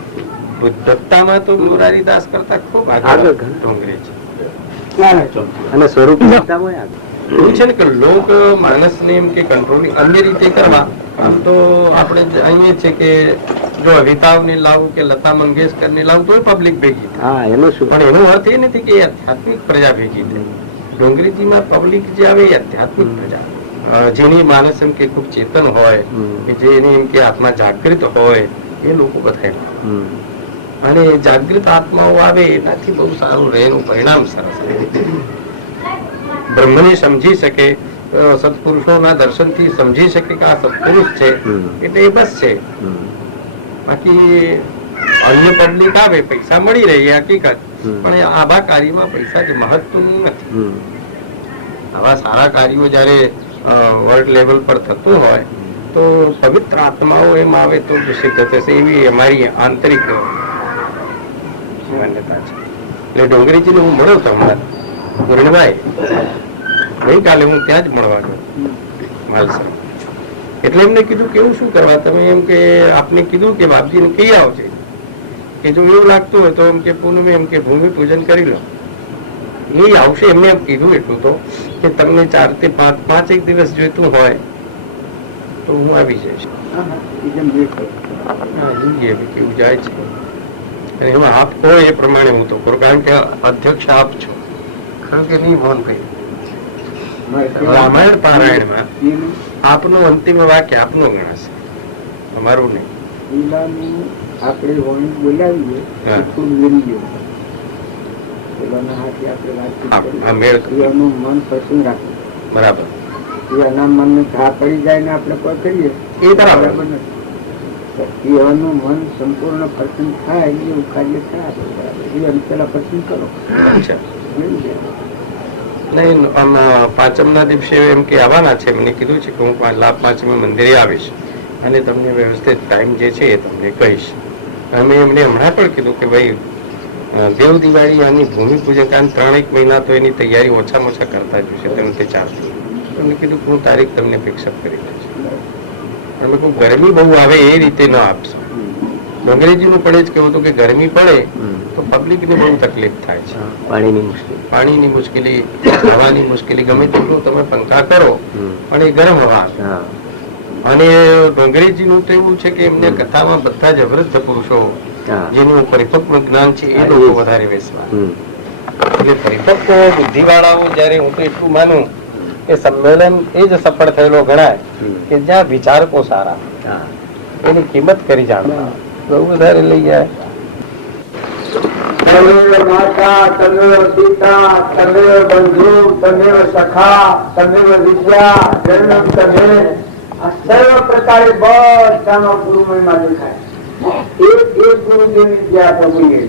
બુદ્ધતામાં તો મોરારીદાસ કરતા ખૂબ આગળ ડોંગરીજી. અને સ્વરૂપ એવું છે ને કે લોક માણસને એમ કે કંટ્રોલિંગ અન્ય રીતે કરવા. આમ તો આપણે અહીંયા છે કે જો અમિતાભને લાવું કે લતા મંગેશકરને લાવું તો પબ્લિક ભેગી થાય, પણ એનો અર્થ એ નથી કે આધ્યાત્મિક પ્રજા ભેગી થાય. ડોંગરીજીમાં પબ્લિક જે આવે એ આધ્યાત્મિક પ્રજા, જેની માણસ એમ કે ખૂબ ચેતન હોય, કે જેની એમ કે આત્મા જાગૃત હોય, એ લોકો બધા. અને જાગૃત આત્માઓ આવે એનાથી બહુ સારું રહે, એનું પરિણામ સરસ રહે. બ્રહ્મને સમજી શકે, સત્પુરુષોના દર્શનથી સમજી શકે કે આ સત્પુરુષ છે, એટલે એ બસ છે. બાકી અન્ય પબ્લિક આવે, પૈસા મળી રહે એ હકીકત, પણ આવા કાર્યમાં પૈસા જ મહત્વનું નથી. આવા સારા કાર્યો જયારે વર્લ્ડ લેવલ પર થતું હોય તો પવિત્ર આત્માઓ એમ આવે તો સિદ્ધ થશે, એવી અમારી આંતરિક માન્યતા છે. એટલે ડોંગરીજીને હું મળ્યો હતો હમણાં પૂર્ણભાઈ, ગઈકાલે હું ત્યાં જ મળવા ગયો માલસર. એટલે એમને કીધું કે એવું શું કરવા, તમે એમ કે આપને કીધું કે બાપજીને કહી આવજે કે જો એવું લાગતું હોય તો એમ કે પૂનમે એમ કે ભૂમિ પૂજન કરી લો, એ આવશે. એમને એમ કીધું એટલું તો કે તમને 4 થી 5 દિવસ જોઈતું હોય તો હું આવી જઈશ. જોઈએ કેવું જાય છે. અને એમાં આપ કહો એ પ્રમાણે હું તો કરું, કારણ કે અધ્યક્ષ આપ છો. કારણ કે નહીં મોહનભાઈ, રામાયણ પારાયણમાં આપનું અંતિમ વાક્ય આપનું ગણાશે, અમારું નહીં. આપણે બોલાવીએ મન પસંદ રાખવું બરાબર. એના મનને ઘા પડી જાય ને આપણે કોઈ કરીએ એ બરાબર નથી. એવાનું મન સંપૂર્ણ પસંદ થાય એવું કાર્ય થાય એ પેલા પસંદ કરો. નહીં, આમ પાંચમના દિવસે એમ કે આવવાના છે. એમને કીધું છે કે હું લાભ પાંચમે મંદિરે આવીશ અને તમને વ્યવસ્થિત ટાઈમ જે છે એ તમને કહીશ. અમે એમને હમણાં પણ કીધું કે ભાઈ દેવ દિવાળી આની ભૂમિ પૂજન, કારણ 3 મહિના તો એની તૈયારી ઓછામાં ઓછા કરતા જ છે, 3 થી 4 દિવસ. એમને કીધું કે હું તારીખ તમને ફિક્સઅપ કરી દઈશ. અમે કોઈ ગરમી બહુ આવે એ રીતે ન આપશો. અંગ્રેજીનું પણ એ જ કહેવું હતું કે ગરમી પડે તો પબ્લિકને બહુ તકલીફ થાય છે. પાણીની મુશ્કેલી, હવાની મુશ્કેલી, ગમે તેટલું તમે પંખા કરો પણ એ ગરમ હવા. અને અંગ્રેજીનું તો એવું છે કે એમને કથામાં બધા જ અવૃદ્ધ પુરુષો જેનું પરિપક્વ જ્ઞાન છે એ લોકો વધારે બેસવા. એટલે પરિપક્વ બુદ્ધિવાળાઓ જયારે, હું તો એટલું માનું કે સંમેલન એ જ સફળ થયેલો ગણાય કે જ્યાં વિચારકો સારા, એની કિંમત કરી જાણવા બહુ વધારે લઈ જાય. તમેવ માતા, તમેવ પિતા, તમેવ બંધુ, તમેવ સખા, તમેવ વિદ્યા, જન્મ તમે, આ સર્વ પ્રકારે બધામાં ગુરુ મહિમા દેખાય. એક ગુરુ જે વિદ્યા પ્રભુએ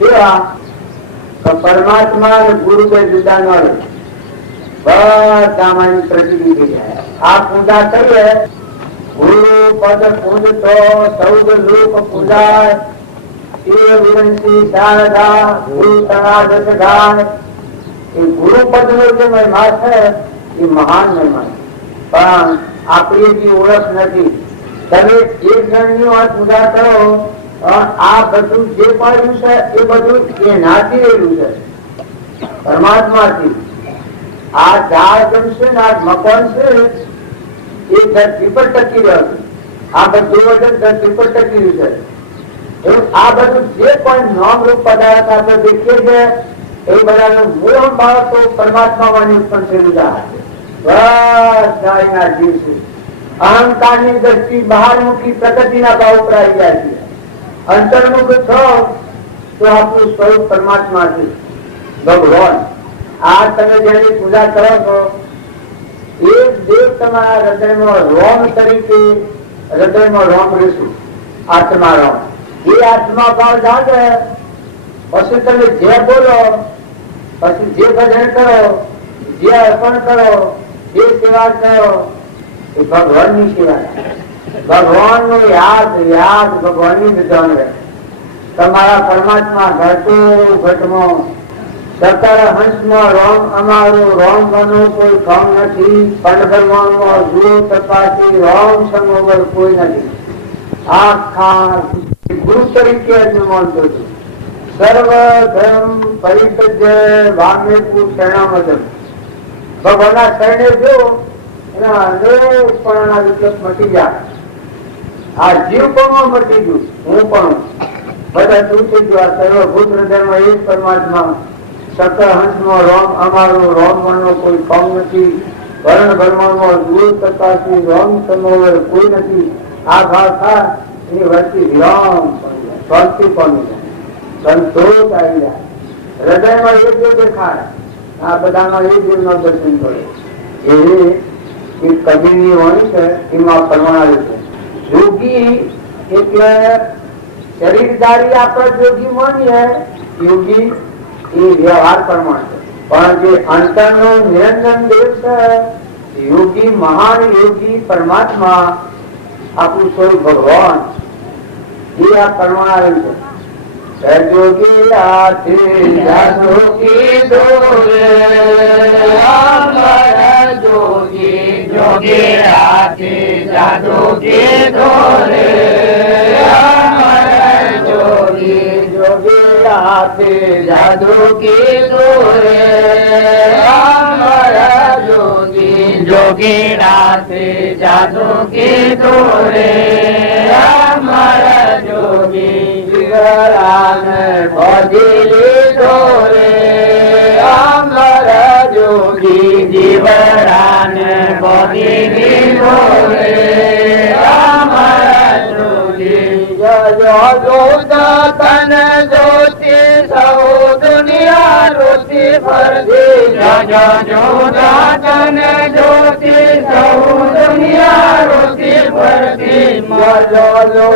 એવા પરમાત્મા અને ગુરુ બે જુદા ન રહે, બધામાં પ્રતિનિધિ થઈ જાય. આ પૂજા કરીએ, ગુરુ પદ પૂજતો સૌદ લોક પૂજાય, ગુરુ પદ નો જે મહિમા છે એ મહાન મહિમા, પણ આપણી જે ઓળખ નથી. તમે એક જણની પૂજા કરો, આ બધું જે પાડ્યું છે એ બધું એનાથી રહેલું છે, પરમાત્માથી. આ ઝાડ જમશે ને આ મકાન છે એ ધરતી પર ટકી રહ્યું, આ બધું વજન ધરતી પર ટકી રહ્યું છે. આ બધું જે કોઈ નામ રૂપ પદાર્થ આપણે દેખીએ છીએ એ બધાનું મૂળ બાળકો પરમાત્મામાં ઉત્પન્ન થયેલું બધા એના જીવ છે. અહંકારની દ્રષ્ટિ બહારમુખી પ્રકૃતિના ભાવ ઉપર આવી જાય છે. અંતર્મુખ છો તો આપણું સ્વરૂપ પરમાત્મા છે, ભગવાન. આ તમે જેની પૂજા કરો છો એ દેવ તમારા હૃદયમાં રોમ તરીકે, હૃદયમાં રોમ રહેશું, આત્મા રોમ. એ આત્મા ભાવ જાગે પછી તમે જે બોલો, પછી જે ભજન કરો, જે અર્પણ કરો, જે સેવા કરો એ ભગવાન ની સેવા, ભગવાન નું યાદ ભગવાન ની વિધાન રહે. તમારા પરમાત્મા ઘટો ઘટમાં સતર હંસમાં રોમ અમારું રોમ બનો કોઈ કામ નથી, પંડભરવામાં જુઓ તપાસી રોમ સમોવર કોઈ નથી. આખા ગુરુ તરીકે માનતો છું. સર્વ ધર્મ પરિત્યજ્ય વામેકુ શરણામદમ. ભગવાનના શરણે જો એના અનેકપણાના વિકલ્પ મટી જાય. આ જીવ પણ મટી ગયું, હું પણ બધા શું થઈ ગયું. આ સર્વભૂત હૃદયમાં એક પરમાત્મા, સકળ હંસમાં રોમ અમારું રોમ મનનો કોઈ કામ નથી, વર્ણ ભરમામાં દૂર તપાસી રોમ સમોવર કોઈ નથી. આ ભાવ થાય એની વચ્ચે વિરામ શાંતિ પામી જાય, સંતોષ આવી જાય. હૃદયમાં એક જે દેખાય, આ બધામાં એક જીવનો દર્શન કરે. એ કબીરની વાણી છે એમાં પરમાણુ છે. યોગી એટલે શરીરધારી આપણે યોગી માનીએ, યોગી એ વ્યવહાર પ્રમાણ છે. પણ જે અંતરનો નિરંજન દેવ છે, યોગી, મહાન યોગી પરમાત્મા, આપણું સ્વરૂપ ભગવાન, એ આ પરમાણુ છે. સજોગી આથી દોરે જોગી હાથી જાદુ કીધો રે અમર જોગી જોગી હાથી જાદુ કીધો રે અમર જોગી જોગી હાથી જાદુ કીધો રે અમર જોગી જીવરાને ભજી લીધો રે અમર જોગી જીવરાને ભજી લીધો રે અમર જોગી જો તન જોતી સૌ દુનિયા રોતી ફરતી જો તન જોતી સૌ દુનિયા રોતી ફરતી જો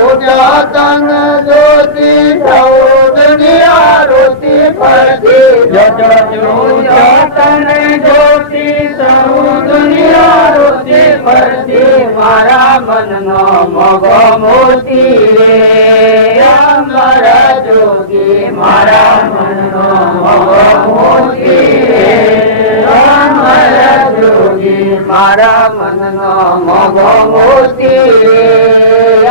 તન જોતી સૌ દુનિયા રોતી ફરતી જો તન જોતી સૌ દુનિયા રોતી ફરતી મારા મનનો મોગો મોતી રે અમર જોગી મારા મનનો મોગો મોતી રે અમર જોગી મારા મનનો મોગો મોતી રે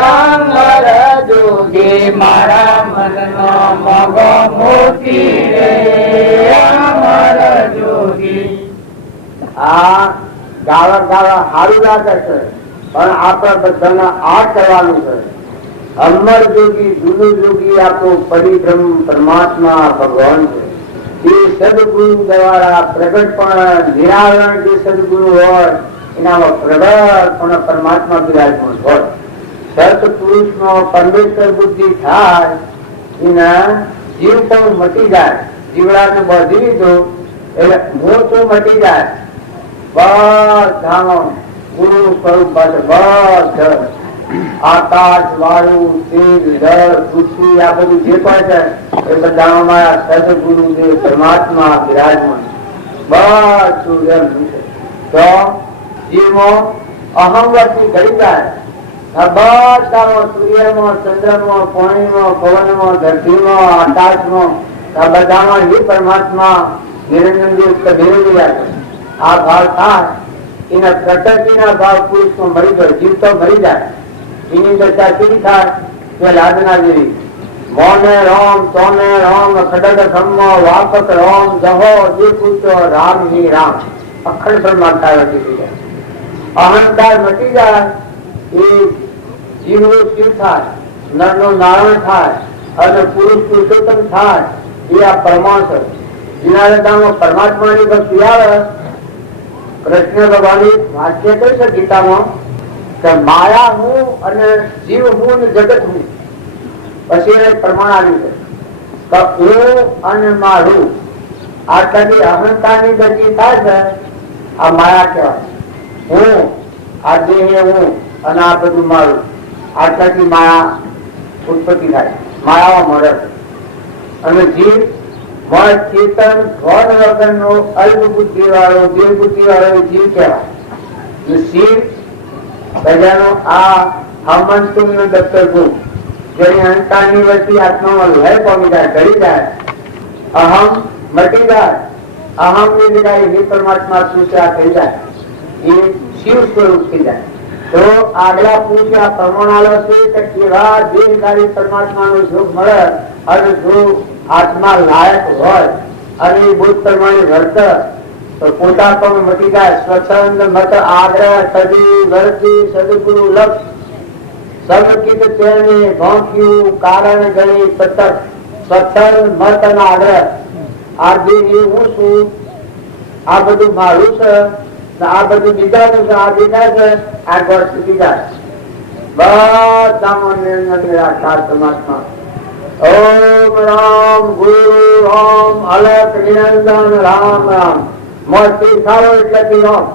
અમર જોગી મારા મનનો મોગો મોતી રે અમર જોગી આ ગાવા ગાવા સારું લાગે છે પણ આપણે બધાને આ કરવાનું છે. અમર જોગી જૂનું જોગી આપણો પરિબ્રહ્મ પરમાત્મા ભગવાન છે. એ સદગુરુ દ્વારા પ્રગટ પણ નિરાવરણ જે સદગુરુ હોય એનામાં પ્રગટ પણ પરમાત્મા બિરાજમાન હોય. સત્પુરુષમાં પરમેશ્વર બુદ્ધિ થાય એના જીવ પણ મટી જાય. જીવડાને બાંધી દીધો એટલે મોહ તો મટી જાય. બધાનો ગુરુ સ્વરૂપ બધા આકાશ વાયુ તેજ જળ પૃથ્વી આ બધું જે પણ છે એ બધામાં સદગુરુ જે પરમાત્મા બિરાજમાન બધું એમ છે. તો જીવમાં અહંવર્તી કરી જાય. આ બધામાં સૂર્યમાં ચંદ્રમાં પાણીમાં પવનમાં ધરતીમાં આકાશમાં આ બધામાં એ પરમાત્મા નિરંજન આ ભાવ થાય એના પ્રકૃતિના ભાવ પુરુષમાં મરી જાય. જીવ તો મરી જાય. એની દશા કેવી થાય કે લાદના જેવી. મોને રામ તોને રામ ખડગ બ્રહ્મ વાપક રામ જહો જે પૂછો રામ હી રામ અખંડ પરમાત્મા મટી જાય. અહંકાર મટી જાય. એ જીવનું શિવ થાય, નરનું નારાયણ થાય અને પુરુષ પુરુષોત્તમ થાય. એ આ પરમાત્મા જેના હૃદયમાં પરમાત્માની ભક્તિ આવે. કૃષ્ણ ભગવાનની વાક્ય કહી છે ગીતામાં કે માયા હું અને જીવ હું અને જગત હું. પછી એને પ્રમાણ આવ્યું છે કે હું અને મારું. આટલાથી અહંકારની ગતિ થાય છે આ માયા કહેવાય. હું આ દેહ હું અને આ બધું મારું. આટલાથી માયા ઉત્પત્તિ થાય. માયામાં મળે અને જીવ મન ચેતન ધન વગરનો અલ્પ બુદ્ધિ વાળો દેહ બુદ્ધિ વાળો જીવ કહેવાય. શિવ પ્રજાનો આ હમંતુલ દત્તર ગુણ જેની અહંકારની વચ્ચે આત્મામાં લય પામી જાય, કરી જાય, અહમ મટી જાય. અહમ ની જગ્યાએ એ પરમાત્મા શું છે આ થઈ જાય. એ શિવ સ્વરૂપ થઈ જાય. તો આગલા પુરુષ આ પ્રમાણ આલો છે કે કેવા દેહધારી પરમાત્માનો યોગ મળે અને જો આત્મા લાયક હોય અને એ બુદ્ધ પ્રમાણે વર્તે તો પોતા પણ મટી જાય. સ્વચ્છંદ મત આગ્રહ સદી વર્તી સદગુરુ લક્ષ સબકિત તેની ભોંક્યું કારણ ગણી સતત સ્વચ્છંદ મત અને આગ્રહ. આ દેહ હું છું, આ બધું મારું છે, આ બધું બીજાનું છે, આ બીજા છે, આ ઘર સુધી જાય. બધામાં નિરાકાર પરમાત્મા. ઓમ રામ ગુરુ રામ અલખ નિરંજન રામ રામ. મોટી ખાવો એટલે રામ.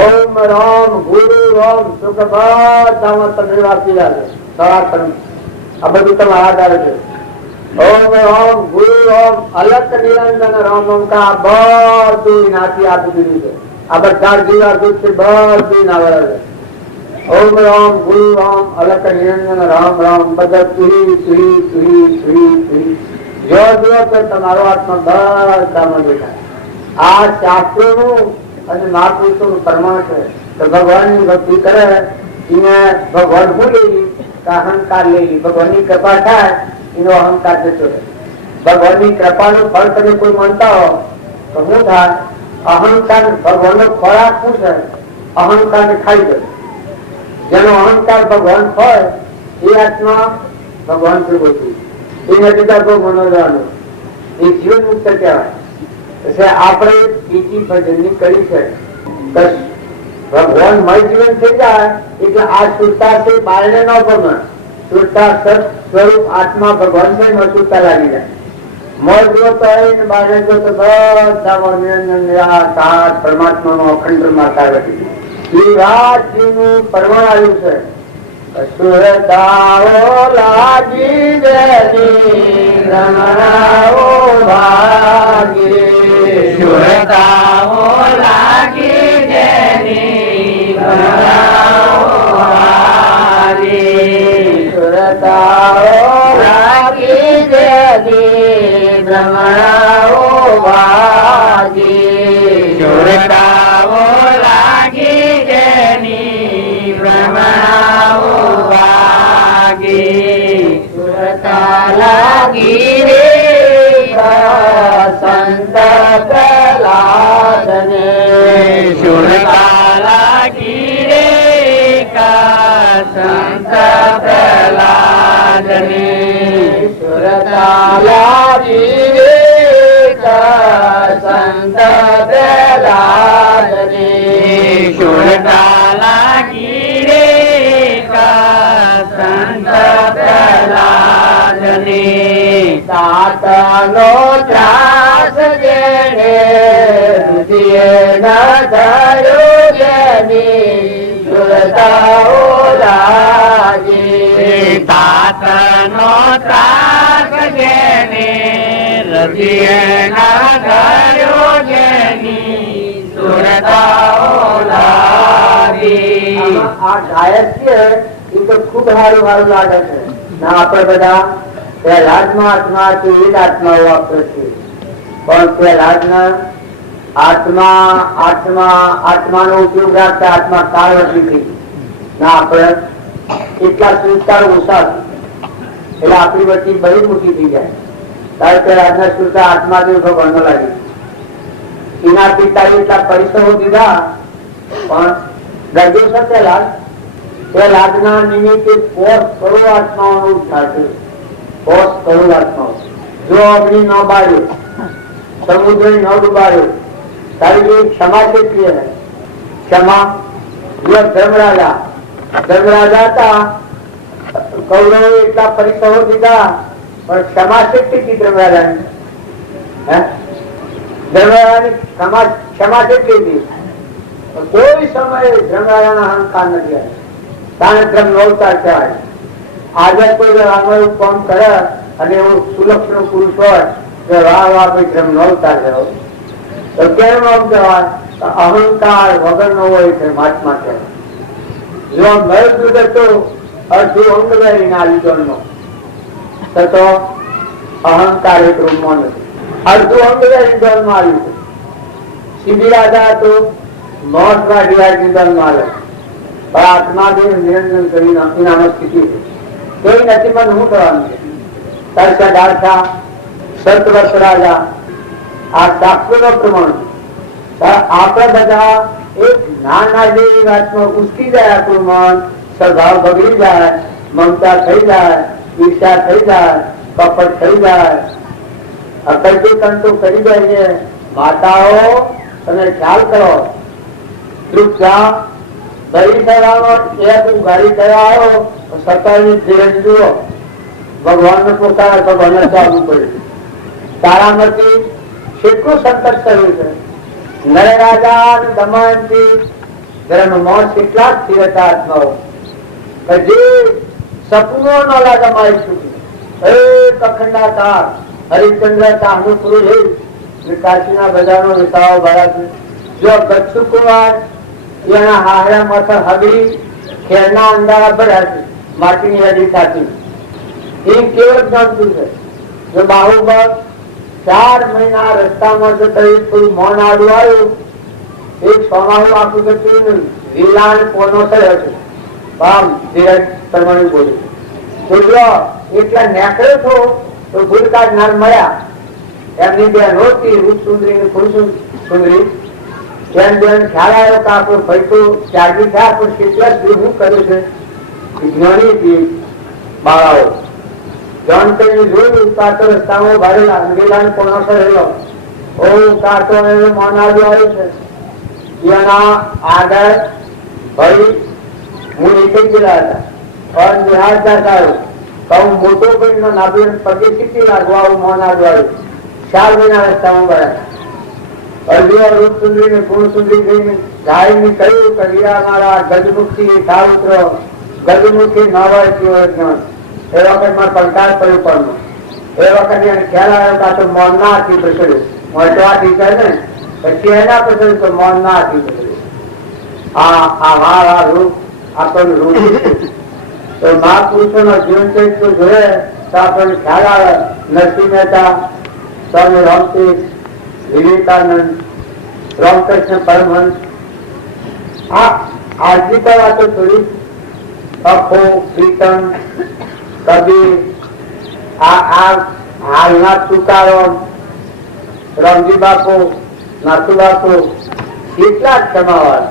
ઓમ રામ ગુરુ રામ સુખ બધામાં તમે વાપી જાય. સરાસર આ બધું તમારા આધારે છે. ઓમ રામ ગુરુ રામ અલખ નિરંજન રામ રામ કા બધું નાથી આપી દીધું છે. આ બધા જીવા દૂધ છે બધું નાવડે છે. ઓમ રામ ગુરુ રામ અલખ નિરંજન રામ રામ બધા તુરી તુરી તુરી તુરી તુરી જો જો તો તમારો આત્મા બધામાં દેખાય. આ શાસ્ત્રોનું અને મહાપુરુષોનું પ્રમાણ છે. તો ભગવાનની ભક્તિ કરે એને ભગવાન ભૂલી અહંકાર લઈ લી. ભગવાનની કૃપા થાય એનો અહંકાર જતો રહે. ભગવાનની કૃપાનું ફળ તમે કોઈ માનતા હો તો શું થાય? અહંકાર ભગવાનનો ખોરાક શું છે? અહંકાર ને ખાઈ જાય. જેનો અહંકાર ભગવાન હોય એ આત્મા ભગવાન પ્રભુ એ નથી થતો મનોરવાનો, એ જીવન મુક્ત કહેવાય. આપણે બીજી ભજનની કરી છે ભગવાન મય જીવન થઈ જાય એટલે આ સુરતા છે બાળને ન ગમે. સુરતા સત સ્વરૂપ આત્મા ભગવાન છે એમાં સુરતા લાગી જાય. મળ જોતો હોય ને બાળને જોતો બધા પરમાત્માનો અખંડ માતા હતી. એ વાત જીવનું પરમાણ આવ્યું છે. સુરતાઓ લાગી દેની રમણાઓ ભાગે, સુરતાઓ લાગી દેની રમણાઓ ભાગે, સુરતાઓ લાગી દેની રમણાઓ ભાગે, સુરતાઓ લાગી દેની રમણાઓ ભાગે, સુરતા લાગી રે સંત પ્રહલાદને, સુરતા લાગી રે સંત પ્રહલાદને, સુરતા લાગી રે સંત પ્રહલાદને, સુરતા લાગી રે સંત પ્રહલાદને, દાતાનો ત્રાસ જેણે હૃદય ન ધર્યો જેની સુરતાઓ લાગી, તાતનો ત્રાસ જેને હૃદય ના ધર્યો જેની સુરતાઓ લાગી. આ ગાયક છે એ તો ખુબ સારું સારું લાગે છે. ના આપણે બધા પ્રહલાદમાં આત્મા છે એ જ આત્માઓ વાપરે છે, પણ પ્રહલાદના આત્માનો ઉપયોગ રાખતા આત્મા કાળવતી થઈ. ના આપણે એટલા સુરતા ઓછા એટલે આપણી વચ્ચે બહુ મોટી થઈ જાય. ત્યારે પ્રહલાદના સુરતા આત્મા જેવું ભગવાન લાગી. એના પિતાએ એટલા પરિશ્રમો દીધા પણ દર્દો સાથે પ્રહલાદના નિમિત્તે 5 કરોડ આત્માઓનો ઉદ્ધાર થયો. 5 કરોડ આત્માઓ. જો અગ્નિ ન બાળ્યો, સમુદ્ર ન ડુબાડ્યો, તારી ક્ષમા કેટલી હે? ક્ષમા ધર્મરાજા હતા. કૌરવો એટલા પરિશ્રમો દીધા પણ ક્ષમા કેટલી ધર્મરાજાની? ધર્મરાજાની ક્ષમા કેટલી હતી? કોઈ સમયે ધર્મરાજાના અહંકાર નથી આવ્યો. કારણ ધર્મ અવતાર કહેવાય. આજે કોઈ આમાં કામ કરે અને એવું સુલક્ષણ પુરુષ હોય કે વાહ વાહ ભાઈ ધર્મ નો અવતાર થયો, તો કેમ આમ કહેવાય? અહંકાર વગર નો હોય ધર્માત્મા કહેવાય. જો મળ દૂધ હતો અડધું અંગ લઈને આ લીધો તો અહંકાર એક રૂમમાં નથી. અડધું અંગ લઈને દોનમાં આવ્યું. સીધી રાજા હતું મોટમાં ડિવાઇડ દોનમાં આવે પણ આત્મા નિરંજન કરી ઇનામત સ્થિતિ કોઈ નથી. મને શું કરવાનું છે? તરસા ડાળસા સતવર્ષ રાજા આ શાસ્ત્રો નો પ્રમાણ. આપણે બધા એક નાના જેવી વાતમાં ઉચકી જાય. આપણું મન સ્વભાવ બગડી જાય, મમતા થઈ જાય, ઈર્ષા થઈ જાય, કપટ થઈ જાય, અકલ્પી કંટુ કરી જાય. માતાઓ તમે ખ્યાલ કરો, ચૂપચાપ દહીં થવાનો એક ઉઘાડી થયા આવ્યો સત્તાની ધીરજ જુઓ. ભગવાન પોતાના ભગવાન ચાલવું પડે. તારામાંથી કેટલું સંકટ થયું છે. નર રાજા દમયંતી ધર્મમાં કેટલા સ્થિરતા આત્માઓ જે સપનો ન લાગે મારી છૂટી એક અખંડાકાર હરિચંદ્ર તાહનું પુરુષ કાશીના બજારનો વિતાવો ભરા. જો ગચ્છુ કુમાર એના હાહરા માથા હબી ખેરના અંધારા ભર્યા છે માટીની હડી સાથે. એ કેવળ જાણતું છે. જો બાહુબળ 4 મહિના રસ્તામાં જો થોડું મૌન આડું આવ્યું, એક સોમાહું આખું જતું નહીં. વિલાન કોનો થયો છે આમ ધીરજ કરવાની બોલી બોલ્યો એટલા નેકળ્યો છો તો ભૂલ કાઢનાર મળ્યા એમની બેન હોતી રૂપ સુંદરી ને ફૂલ સુંદરી બેન બેન ખ્યાલ આવ્યો કે આપણો ભાઈ તો ત્યાગી થયા પણ કેટલા શું કર્યું છે જ્ઞાની બાળાઓ જોનસન જોયું કાતો રસ્તામાં ભરેલા વિલાન કોનો થયેલો ઓ કાતો મોન આવ્યું છે એના આગળ ભાઈ હું નીકળી ગયેલા હતા और निहार जाता है तो मोटो भाई नो नाबी पगे कितनी लागवा मोन આવ્યું 4 મહિના રસ્તામાં ગયા અરબી રૂપ સુંદરી ને ગુણ સુંદરી ગઈ ગાય ની કહ્યું કરિયા મારા ગજમુખી થાળ ઉતરો ગજમુખી નાવા જીવ જ્ઞાન એ વખતમાં પડકાર પડ્યો પણ એ વખતે ખ્યાલ આવ્યો કે તો મોન ના હતી પ્રસરી મોટવા ટીચર ને પછી એના પ્રસરી તો મોન ના હતી પ્રસરી આ મારા રૂપ આપણું રૂપ તો મહાપુરુષો નો જીવન ચરિત્ર જોઈએ તો આપણને ખ્યાલ આવે નરસિંહ મહેતા સ્વામી રામતીર્થ વિવેકાનંદ રામકૃષ્ણ પરમહંસ આજની તો વાતો થોડી અખો પ્રીતમ કબીર હાલના તુકારો રામજી બાપુ નાથુ બાપુ કેટલા જ ક્ષમાવાળ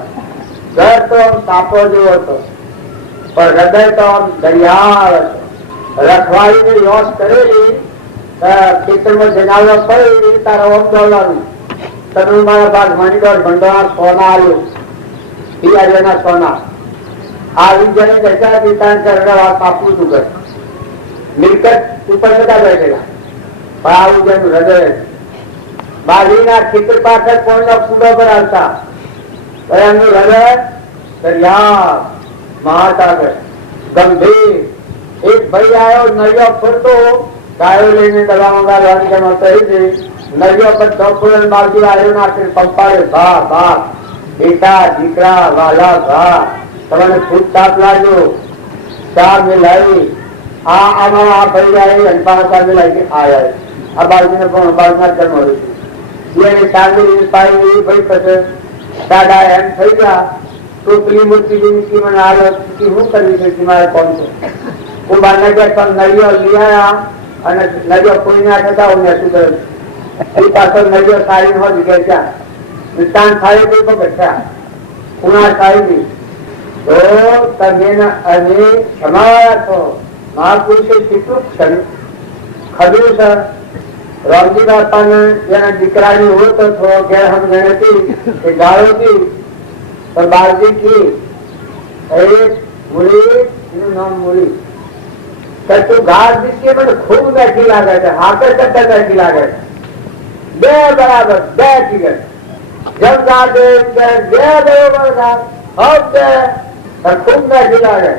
ઘર તો આમ સાપો જેવો હતો પણ હૃદય તો આમ દરિયાળ હતો રખવાડીને યોસ કરેલી ખેતરમાં જનાવર પડી તારા ઓમ દોડવાનું તમે મારા ભાગ માની દોડ ભંડોળ સોના આવ્યું પિયારીના સોના આવી જઈને દશા પિતા વાત આપવું તું કર મિલકત ઉપર બધા બેઠેલા પણ આવું જેનું હૃદય બાજરીના ખેતર પાછળ કોણના ફૂલો પર આવતા એમનું હૃદય દરિયા મહાસાગર ગંભીર એક ભાઈ આવ્યો નળિયો ફરતો ગાયો લઈને દવા મંગાવવાની જમા કરી દે નળિયો પર દોપુરલ બાજુ આવ્યો નાખે પંપાડે ભા ભા બેટા દીકરા વાલા ભા તમને ખુદ તાપ લાગ્યો ચા મિલાવી અમારા આ ભાઈ આવી અનપા ચા મિલાવી આવ્યા આ બાજુને પણ બાજુના જન્મ હોય છે ચાંદી પાઈ ભાઈ પછી સાડા એમ થઈ ગયા ટોપલી મૂર્તિ જીવી મને આવે શું કરવી છે મારે કોણ છે હું બારના ગયા પણ નળિયો લઈ આવ્યા અને નળિયો કોઈ ના થતા હું શું કર્યું એ પાછળ નળિયો સારી હોત ગયા ત્યાં નિશાન સારી કોઈ પણ બેઠા પુણા સારી તો તમે અને ક્ષમાવાળા છો મહાપુરુષે કેટલું ખબ્યું છે રામજી બાપાને જેના દીકરાની હોત હતો ગેરસમજણ હતી એ ગાળો હતી પણ બાળજી કી મૂળી એનું નામ મૂળી તું ઘાસ દીધી મને ખૂબ બેઠી લાગે છે હાકર કરતા બેઠી લાગે છે બે બરાબર બે ટિકટ જમ ઘા બે બરોબર ઘા ખૂબ બેઠી લાગે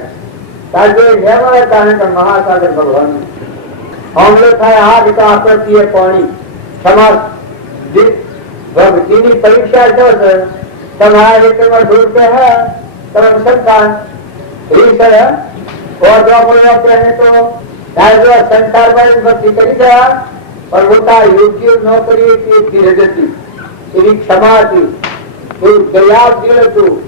તાજે હેવા કારણે મહાસાગર ભગવાન हमलो થાય હાથ તો આપણે પીએ પાણી સમાજ ભક્તિની પરીક્ષા જો છે તમારા રીતમાં દૂર पे है तब संसार રીત है और जो बोले अपने तो जो संसार में भक्ति करी गया और होता योग्य नौकरी की धीरे गति એવી ક્ષમા હતી તું દયા દિલ તું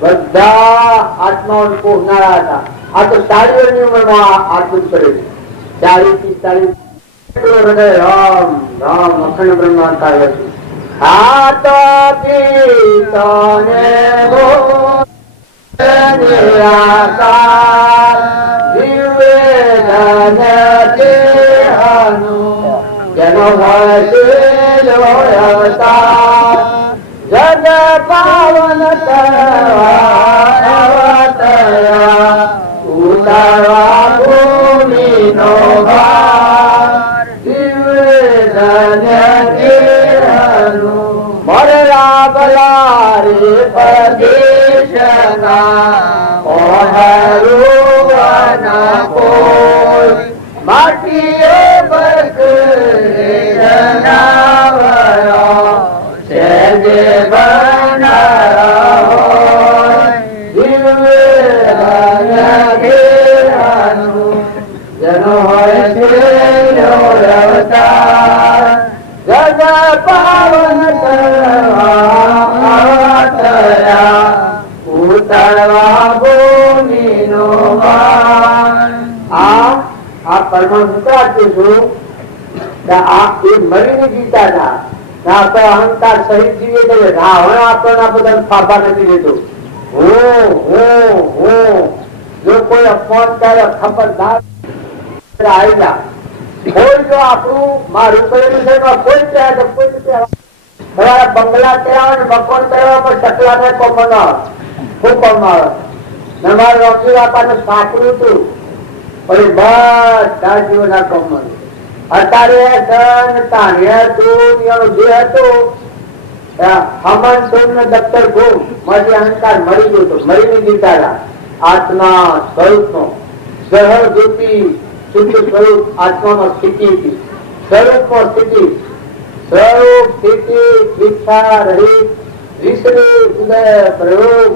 બધા આત્માઓને પોહનારા હતા આ તો સારી ઉંમરમાં આટલું કરે છે 40-45 હૃદય રામ રામ અખંડ બ્રહ્માંડ આવે છે ખાતા પીતાને નિરાકાર જીવે ધનતે હનુ જેનો ભસે લોયતા જગ પાવન તરવા ઉતારવા ભૂમિ નો ભાર જીવે ધન્ય મરલા બલારે પરદેશના ઓહરુવાના કોઈ માટીએ બકરે જનાવરો સેજે બનારા હોય જીવે ધન્ય ઘેરાનું જેનો હોય છે અવતાર જગ પાવન કરવા પરમાણુ મુકરાતું છું આ એ મરીને જીતા હતા. આપણે અહંકાર સહિત જીવીએ તો રાવણ આપણને બધા ફાફા નથી દેતો. જો કોઈ અપમાન કરે ખબરદાર આવી જા. કોઈ જો આપણું મારું કરેલું છે કોઈ કહે તો કોઈ તમારા બંગલા કહેવા મકાન કરવા પણ સકલા ને કોપન ખૂબ આવે. મારા રોકી બાપાને સાંકળ્યું હતું પણ બધા જીવોના કમન અત્યારે જે હતું હમન સોમ ને દફતર ગુમ મારી અહંકાર મરી ગયો હતો. મરીને જીતા આત્મા સ્વરૂપ નો ગ્રહ જ્યોતિ શુદ્ધ સ્વરૂપ આત્મામાં સ્થિતિ હતી. સ્વરૂપમાં સ્થિતિ સ્વરૂપ સ્થિતિ શિક્ષા રહિત વિશ્રી ઉદય પ્રયોગ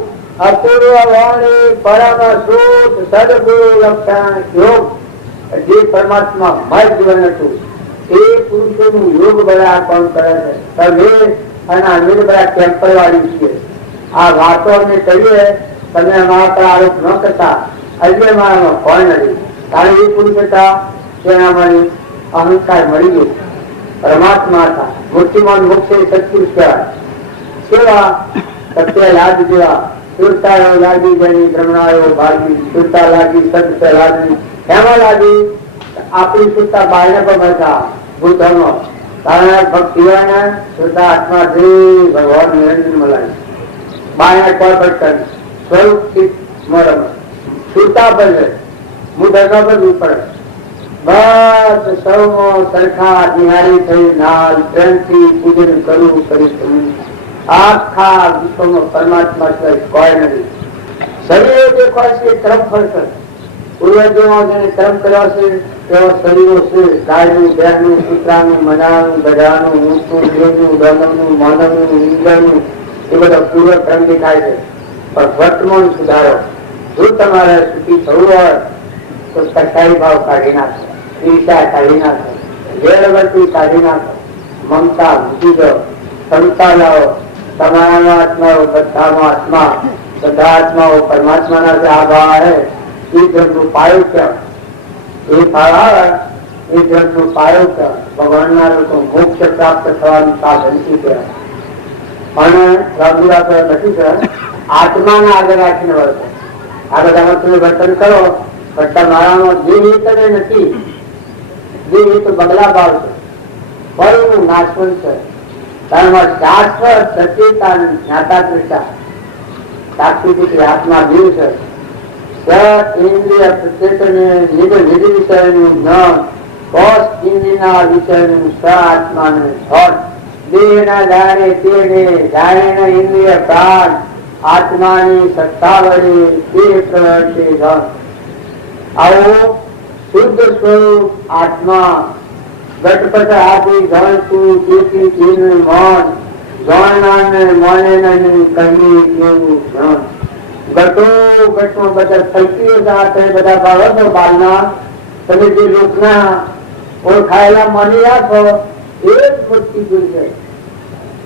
અપૂર્વ વાણી પરમ શુદ્ધ સદગુરુ લક્ષણ યોગ જે પરમાત્મા મય જીવન હતું એ પુરુષોનું યોગ બધા કોણ કરે છે. તમે અને અમે બધા ટેમ્પલ વાળી છીએ. આ વાતો અમે કહીએ તમે અમારા પર આરોપ ન કરતા. અન્ય મારામાં કોઈ નથી. કારણ એ પુરુષ હતા તેનામાં અહંકાર મળી ગયો. પરમાત્મા હતા. મૂર્તિમાન મોક્ષ સત્પુરુષ કહેવાય. કેવા સત્ય લાદ જેવા સુરતા લાગી જેની બ્રહ્મણાયો ભાગી સુરતા લાગી સત્ય લાગી એમાં લાગી આપણી સુરતા બાયને પણ હતા ભૂતોનો કારણ ભક્તિ સુરતા આત્મા ભગવાન નિરંજન મલાય બાયને કોઈ ભટકન સ્વરૂપ મરમ સુરતા બને હું ધર્મ પર પડે બસ સૌમાં સરખા નિહારી થઈ નાલ પ્રેમથી પૂજન કરવું કરી આખા વિશ્વમાં પરમાત્મા સિવાય કોઈ નથી. શરીરો દેખાય છે કર્મ ફળ કરે. પૂર્વજોમાં જેને કર્મ કર્યા છે તેવા શરીરો છે. ગાયનું, બહેનું, કૂતરાનું, મનાનું, ગધાનું, ઊંટનું, દેવનું, બ્રહ્મનું, માનવનું, ઇન્દ્રનું એ બધા પૂર્વ કર્મ દેખાય છે. પણ વર્તમાન સુધારો જો તમારે સુખી થવું હોય તો સચ્ચાઈ ભાવ કાઢી નાખો, ઈર્ષા કાઢી નાખો, વેરવર્તી કાઢી નાખો, મમતા મૂકી દો, ક્ષમતા લાવો. તમારા આત્માઓ બધાનો આત્મા બધા આત્માઓ પરમાત્માના જે આભાર હે એ ધર્મનું પાયો ક્યાં એ ભાવ આવે એ ધર્મનું પાયો ક્યાં ભગવાનના લોકો મોક્ષ પ્રાપ્ત થવાનું સાધન શું કહેવાય. અને રામજીવા તો નથી કે આત્માને આગળ રાખીને વર્તો. આ બધામાં તમે વર્તન કરો પણ તમારામાં જે તમે નથી જે તો બગલા ભાવ છે ફળનું નાશવંત છે. શાશ્વત સચેતા જ્ઞાતા ત્રિષા સાક્ષી આત્મા જીવ છે. ઇન્દ્રિય પ્રત્યેકને નિજ નિજ વિષયનું જ્ઞાન કોષ ઇન્દ્રિયના વિષયનું સ આત્માને થોટ દેહના જાણે તેને જાણે ઇન્દ્રિય પ્રાણ આત્માની સત્તા વડે તે પ્રવર્તે ધન. આવો શુદ્ધ સ્વરૂપ આત્મા ગટપટ આદિ જાણતું તેથી તેનું મન જાણનારને માને નહીં કહીએ તેવું ધન. ગટો ગટમાં બધા ફલકીઓ સાથે બધા બાળકો બાળના તમે જે લોકના ઓળખાયેલા માની આપો એ જ મોટી ભૂલ છે.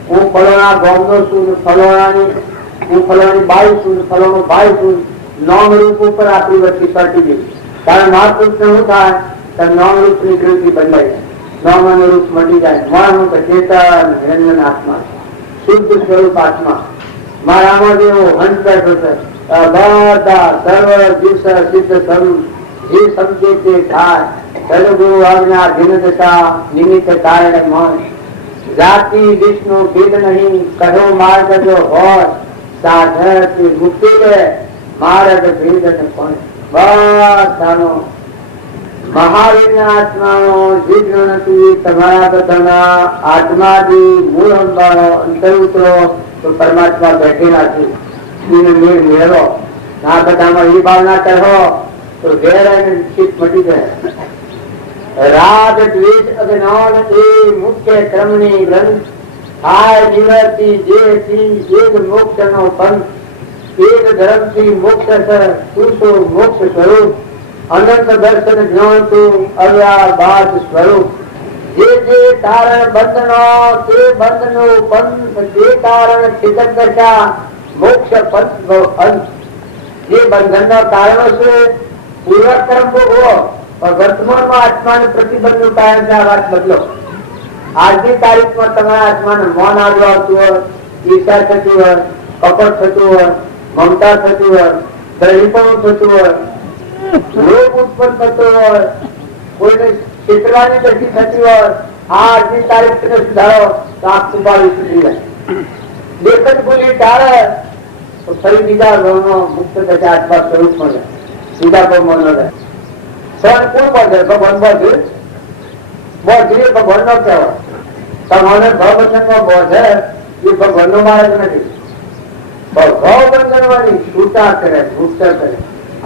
હું ફલોના ગામનો છું, ફલોણાની હું ફલોની બાઈ છું, ફલોનો ભાઈ છું. નામ રૂપ ઉપર આપણી વચ્ચે પટી ગઈ. કારણ મહાપુરુષ ને શું થાય તો નામ રૂપ ની કૃતિ બદલાઈ જાય. નામ રૂપ મળી જાય. માનું કે ચેતન નિરંજન આત્મા શુદ્ધ સ્વરૂપ આત્મા મારામાં જેવો હંસ બેઠો છે. બધા સર્વ દિવસ સિદ્ધ સ્વરૂપ જે સમજે તે થાય. સદગુરુ આજ્ઞા ભિન્ન દશા નિમિત્ત કારણે મન જાતિ વિષ્ણુ ભેદ નહીં કહો માર્ગ જો હોય સાધક મુક્તિ લે માર્ગ ભેદ પણ બધાનો મહાવીરના આત્માનો જીવ નથી. તમારા બધાના આત્માથી મૂળ અંબાનો અંતર ઉતરો તો પરમાત્મા બેઠેલા છે. મેળ મેળવો આ બધામાં એ ભાવના કરો તો ઘેર ચિત્ત મટી જાય. રાગ દ્વેષ અજ્ઞાન એ મુખ્ય ક્રમની ગ્રંથ થાય નિવૃત્તિ જેથી એક મોક્ષનો પંથ. એક ધર્મથી મોક્ષ પુરુષો મોક્ષ સ્વરૂપ અનંત દર્શન જ્ઞાનતું અવ્યાભાસ સ્વરૂપ. જે જે કારણ બંધનો તે બંધનો પંથ જે કારણ ચિતક દશા મોક્ષ પંથ અંત. જે બંધનના કારણો છે પૂર્વક્રમ ભોગવો પણ વર્તમાનમાં આત્માને પ્રતિબંધ ઉપાય છે. આ વાત બદલો. આજની તારીખમાં તમારા આત્માને મૌન આવતું હોય, ઈર્ષા થતી હોય, કપટ થતું હોય, મમતા થતી હોય, દહીપણું થતું હોય, લોભ ઉત્પન્ન થતો હોય, કોઈને છેતરવાની ગતિ થતી હોય, આ આજની તારીખ તમે સુધારો તો આંખ છુપાવી છૂટી જાય. દેખ જ ભૂલી ટાળે તો ફરી બીજા ભાવનો મુક્ત થશે. આત્મા સ્વરૂપ મળે, બીજા ભાવમાં ન રહે. સહન કોણ બોધે? ભગવાન બોધે. બોધે ભગવાન નો કહેવાય. તમારે ભવબંધનમાં બોધે એ ભગવાન નો માર્ગ નથી. ભવબંધનવાની છૂટા કરે, મુક્ત કરે.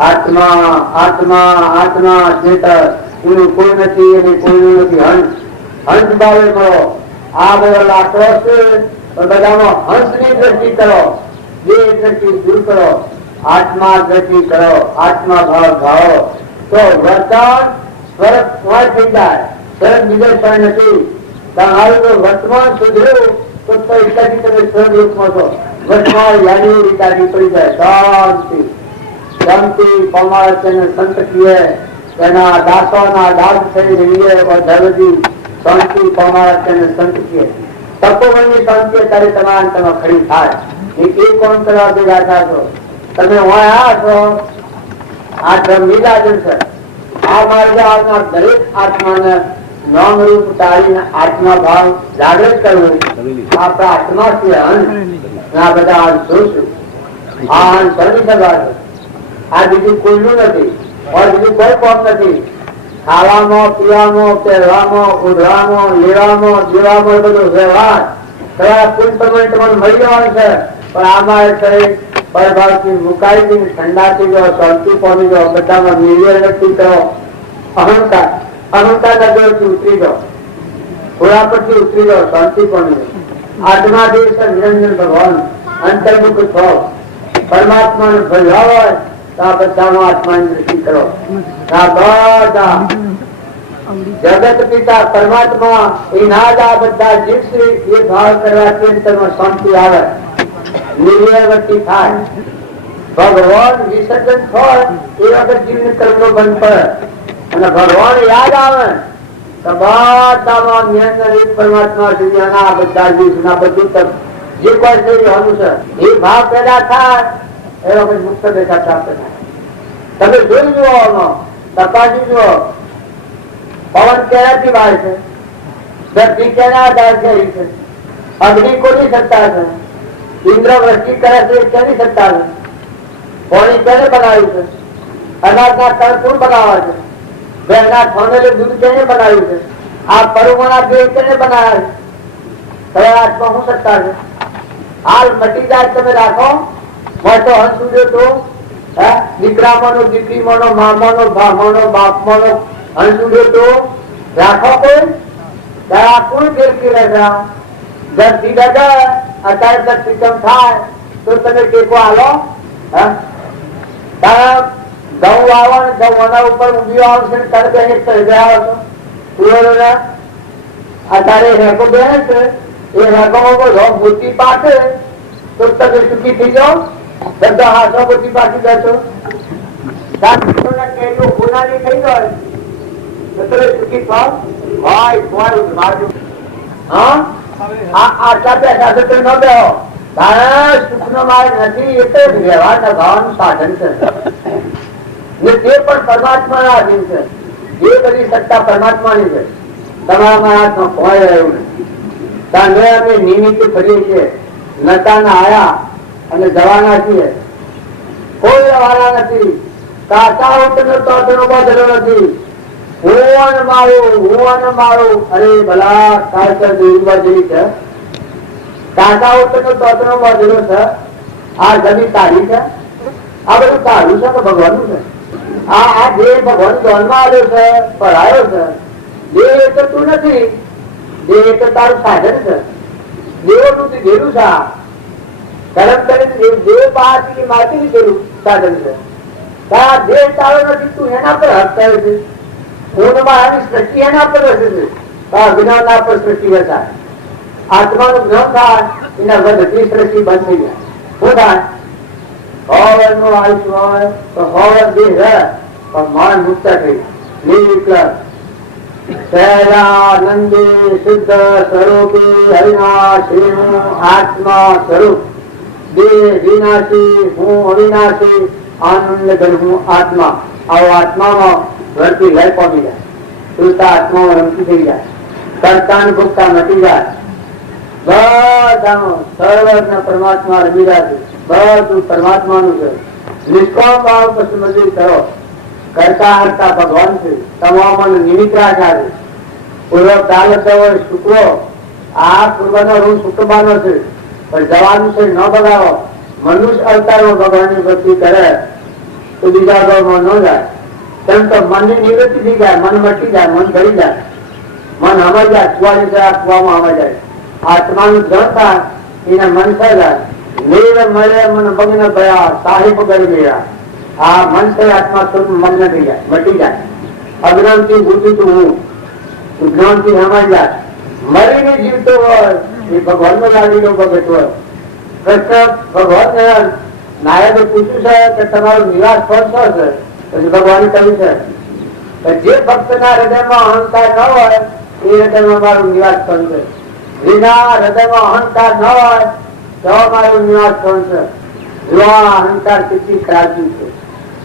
આત્મા આત્મા આત્મા ચેતન, એનું કોઈ નથી, એની કોઈનું નથી. હંસ હંસ ભાવે મળો. આ બધો લાકડો છે, બધામાં હંસની દ્રષ્ટિ કરો, બે દ્રષ્ટિ દૂર કરો, આત્મા દ્રષ્ટિ કરો, આત્મા ભાવ ભાવો તો વર્તન સ્વરત થઈ જાય. સ્વરત બીજો પણ નથી. તમારું જો વર્તમાન સુધર્યું તો એટલાથી તમે સ્વરૂપમાં છો. વર્તમાન યાદી વિચારી પડી જાય. શાંતિ શાંતિ પમાર તેને સંત કીએ, તેના દાસોના દાસ થઈ રહીએ ધરજી. શાંતિ પમાર તેને સંત કીએ. તપોવનની શાંતિ અત્યારે તમારા અંતમાં ખડી થાય. એ કોણ કરવા ભેગા થશો? તમે આ છો, આ બ્રહ્મીરાજન છે. આ માર્ગ આવનાર દરેક આત્માને નામ રૂપ તાળીને આત્મા ભાવ જાગૃત કરવું. આપણા આત્મા છે અંશ. આ બધા અંશો છું. આ અંશ બની શકાશે. આ બીજું કોઈનું નથી, બીજું કોઈ કોમ નથી. ખાવામાં, પીવામાં, પહેરવામાં, ઉધવામાં, લેવામાં, દેવામાં બધું વ્યવહાર પૂરી પ્રમાણે તમારે મળી જવાનું છે. પણ આમાં પરભાવથી મુકાઈ ઠંડાથી જાઓ, શાંતિ પામી જાઓ, બધામાં નિર્ણય નક્કી કરો. અહંકાર અહંકાર નગરથી ઉતરી જાઓ, ઘોડા પરથી ઉતરી જાઓ, શાંતિ પામી જાઓ. આત્માથી નિરંજન ભગવાન અંતર્મુખ છો. પરમાત્માને ભજવા હોય તો આ બધામાં આત્માની દૃષ્ટિ કરો. આ બધા જગત પિતા પરમાત્મા એના જ આ બધા જીવશ્રી એ ભાવ કરવાથી અંતરમાં શાંતિ આવે, નિર્વૃત્તિ થાય. ભગવાન વિસર્જન થાય એ વખત જીવને કર્મનો બંધ પડે અને ભગવાન યાદ આવે તો બધામાં નિયંત્રણ એક પરમાત્મા સુધી આ બધા જીવના બધું જે કોઈ છે છે એ ભાવ પેદા થાય એ વખત મુક્ત દેખા પ્રાપ્ત થાય. તમે જોઈ જુઓ, તપાસી જુઓ, પવન કેનાથી બહાર છે, ધરતી કેના આધાર છે, અગ્નિ કોની સત્તા છે, ઇન્દ્ર વૃષ્ટિ કરે છે કેની સત્તા છે, પાણી કેને બનાવ્યું છે, અનાજના કણ કોણ બનાવે છે, ભેંસના છોનેલું દૂધ કેને બનાવ્યું છે, આ પરુમોના બે કેને બનાવ્યા છે. હવે આત્મા શું સત્તા છે? હાલ મટી જાય તમે રાખો, મોટો હંસ ઉડ્યો તો દીકરામાંનો, દીકરીમાંનો, મામાનો, ભામાનો, બાપમાંનો હંસ ઉડ્યો તો રાખો કોઈ? કોણ ફેરકી રહેશે? ધરતી દાદા અત્યારે ધરતીકમ થાય તો તમે ટેકો આલો? ઘઉં આવો ને ઘઉંના ઉપર ઊંધિયો આવશે ત્યારે બે આવો છો. અત્યારે રેકો બે છે, એ રેકોમાં મોટી પાકે તો તમે સુખી થઈ જાઓ. બધા હાથો મોટી પાકી જશો. કેરીઓ ગુનાની થઈ જાય તો તમે સુખી થાવ. આટલા પૈસા તો ન બેહો. સુખ નો માર્ગ નથી, એ તો વ્યવહાર નભાવવાનું સાધન છે. તે પણ પરમાત્માના આધીન છે. એ બધી સત્તા પરમાત્માની છે, તમારા હાથમાં કોઈ રહ્યું નથી. અમે નિમિત્ત ફરીએ છીએ, નતાના આયા અને જવાના છીએ. કોઈ રવાના નથી. કાચા ઉઠનો તોતનો બદલો નથી. હું મારું અરે ભલા કાચા દેવમાં જેવી છે. કાચા ઉઠનો તોતનો બદલો છે. આ જમીન તારી છે, આ બધું તારું છે કે ભગવાનનું છે? આ દેહ ભગવાન ધ્યાનમાં આવ્યો છે, પઢાયો છે. દેહ તો તું નથી, દેહ તો તારું સાધન છે. દેવોનું દીધેલું છે. કર્મ કરીને દેવ બહારથી માટી લીધેલું સાધન છે. દેહ તારો નથી, તું એના પર હક થયો છે. પૂર્ણમાં સૃષ્ટિ એના પર વસે છે, જ્ઞાનના પર સૃષ્ટિ વસાય. આત્માનું જ્ઞાન થાય એના બધી સૃષ્ટિ બંધ થઈ જાય. શું થાય? હવન નું આયુષ્ય હોય તો હવન દેહ રહે પણ મન મુક્ત થઈ. નિર્વિકલ્પ સહેજાનંદી શુદ્ધ સ્વરૂપી હરિના શ્રીનું આત્મા સ્વરૂપ દેહ વિનાશી હું અવિનાશી આનંદ ઘન હું આત્મા. આવો આત્મામાં વળતી લય પામી જાય, શુદ્ધ આત્મામાં રમતી થઈ જાય, કરતા ભોગતા મટી જાય, બધામાં સર્વજ્ઞ પરમાત્મા રમી જાય, બધું પરમાત્માનું છે. નિષ્કામ ભાવ પછી મજૂરી કરો, કરતા હરતા ભગવાન છે, તમામ નિમિત્ત રાખ્યા છે. પૂર્વ ચાલતો હોય શુક્રો, આ પૂર્વનો ઋણ શુક્રબાનો છે, પણ જવાનું છે ન બગાડો. મનુષ્ય અવતારમાં ભગવાનની ભક્તિ કરે તો બીજા ભાવમાં ન જાય, કેમ તો મનની નિવૃત્તિ થઈ જાય, મન મટી જાય, મન ભરી જાય, મન હમાઈ જાય, કુવાની જાય, કુવામાં હમાઈ જાય. આત્માનું જળ થાય એને મન સર્જાય, નીર મળે મન મગ્ન ભયા સાહિબ ગરી મેળા. આ મન છે આત્મા સ્વરૂપ મગ્ન થઈ જાય, મટી જાય. અજ્ઞાનથી બુદ્ધિ તું હું, જ્ઞાનથી હમાઈ જાય, મરીને જીવતો હોય એ ભગવાનનો લાગેલો ભગત હોય. કૃષ્ણ ભગવાન નાયકે પૂછ્યું છે કે તમારું નિવાસ સ્થળ શું છે? પછી ભગવાને કહ્યું છે કે જે ભક્તના હૃદયમાં અહંકાર ન હોય એ હૃદયમાં મારું નિવાસ સ્થળ છે. જેના હૃદયમાં અહંકાર ન હોય તો મારું નિવાસ સ્થળ છે. જો આ અહંકાર કેટલી ખરાબી છે.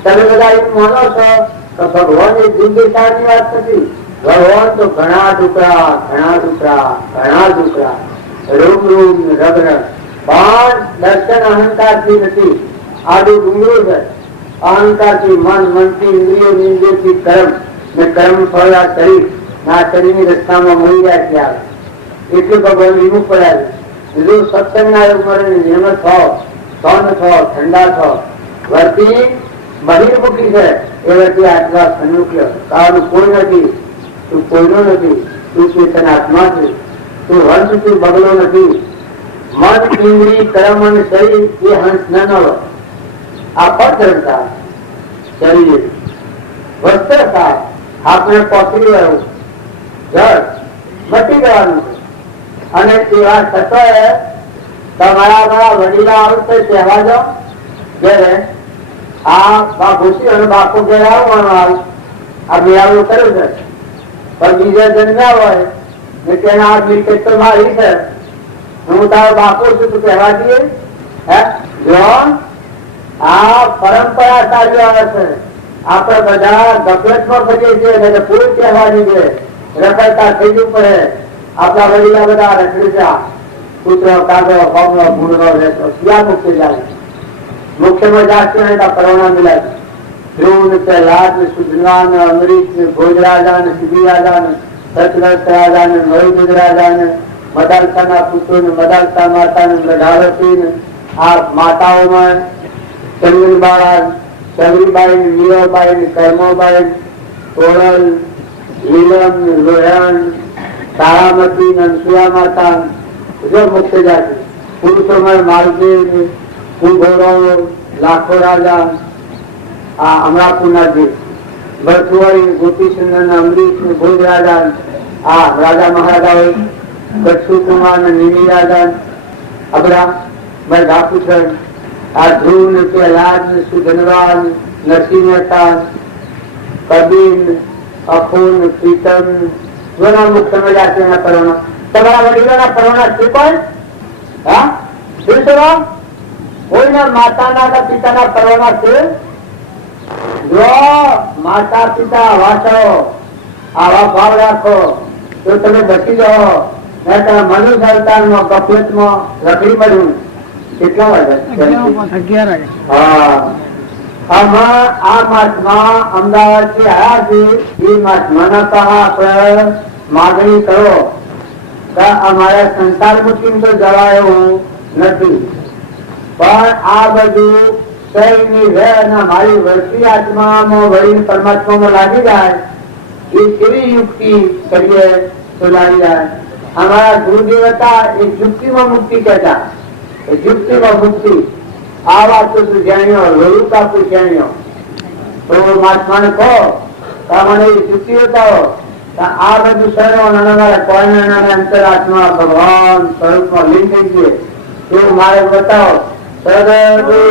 તમે બધા એમ માનો છો કે ભગવાન એ દિલદેશાની વાત નથી. ભગવાન તો ઘણા ટુકડા ઘણા ટુકડા ઘણા ટુકડા રૂમ રૂમ રગ રગ, પણ દર્શન અહંકાર થી નથી. આડું ડુંગરું છે. અહંકાર થી મન, મનથી ઇન્દ્રિયો, ઇન્દ્રિયોથી કર્મ ને કર્મ ફળ આ શરીર, આ શરીરની રચનામાં મળી જાય ત્યારે એટલે ભગવાન વિમુખ પડ્યા છે. જો સત્સંગના યોગમાં નિર્મળ થાવ, સૌન થાવ, ઠંડા થાવ, વર્તી બહિર્મુખી છે એ વર્તી આત્મા સન્મુખ્ય. તારું કોઈ નથી, તું કોઈનો નથી, તું ચેતન આત્મા છે, તું હંસ, તું બગલો નથી. મન, ઇન્દ્રિય, કર્મ અને શરીર એ હંસ ન હોય. આ પદ્ધરતા શરીર વસ્ત્ર થાય, આપણે પોતરી રહ્યું જળ મટી જવાનું છે. અને તેવા છતાંય તમારા મારા વડીલા આવશે કહેવા જાઓ કે આ ભૂસી અને બાપુ ઘેર આવવાનું આ મેળાવડું કર્યું છે, પણ બીજા જન્મ્યા હોય ને તેના આ મિલકત તો મારી છે, હું તારો બાપુ છું તું કહેવા દઈએ? હે જો આ પરંપરા ચાલી આવે છે. આપણે બધા ગફલતમાં ફરીએ છીએ, પૂરી કહેવાની છે, રખડતા થઈ જવું પડે. આપણા વડીલા બધા રખડી કૂતરો, કાગો, પામો, ભૂંડરો રહેતો ક્યાં મુખ્ય જાય? મુખ્યમાં જાતિ પરવાના મિલાય. ધ્રુવ ને પ્રહલાદ ને સુધન્વાન ને અમરીશ ને ભોજરાજા ને સિદ્ધિરાજા ને સચરથ રાજા ને મયુજ રાજા ને મદાલસાના પુત્રો ને મદાલસા માતા ને મધાવતી ને આ માતાઓમાં ચંદ્રબાઈ, ચંદ્રીબાઈ ને મીરાબાઈ ને કર્મોબાઈ, સોનલ, નીલમ ને લોહણ, તારામતી ને અંસુયા માતા જો મુખ્ય જાતિ. પુરુષોમાં માલદેવ ને કુંભોરો, લાખો રાજા, આ અમરાપુરનાજી, ભરથુવાડી, ગોપીચંદ્ર ને અમરીશ ને ભોજ રાજા, આ રાજા મહારાજા હોય, કચ્છુ કુમાર ને નિમી રાજા, અબરા ભાઈ બાપુસર, આ ધ્રુવ ને પ્રહલાદ ને સુધનવાન, નરસિંહ મહેતા, કબીર, અખોન, પ્રીતમ, જોના મુખ્ય જાતિના પરવાના. તમારા વડીલોના પરવાના છે કોઈ? હા શું છે? કોઈના માતાના કે પિતાના પરવાના છે? જો માતા પિતા વાંચો, આવા ભાવ રાખો તો તમે બચી જાઓ. મનુષ્ય અવતારમાં ગફલતમાં રખડી પડ્યું. કેટલા વાગે? 11. હા, આમાં આ માસમાં અમદાવાદ થી આવ્યા છે. એ માસમાં આપણે માગણી કરો કે અમારે સંસાર મુક્તિ તો જવાયું નથી, પણ આ બધું મારી વળતી આત્મામાં વળી પરમાત્મામાં લાગી જાય એ કેવી યુક્તિ કરીએ તો લાગી જાય. અમારા ગુરુદેવ હતા એ યુક્તિમાં મુક્તિ કહેતા, યુક્તિમાં મુક્તિ. આ વાત તો તું જાણ્યો, લોહી કાપું જાણ્યો તો મહાત્માને કહો મને યુક્તિ બતાવો. આ બધું સર્વ નાના કોઈના અંતરાત્મા ભગવાન સ્વરૂપમાં લીન થઈ ગયે એવું મારે બતાવો. સદગુરુ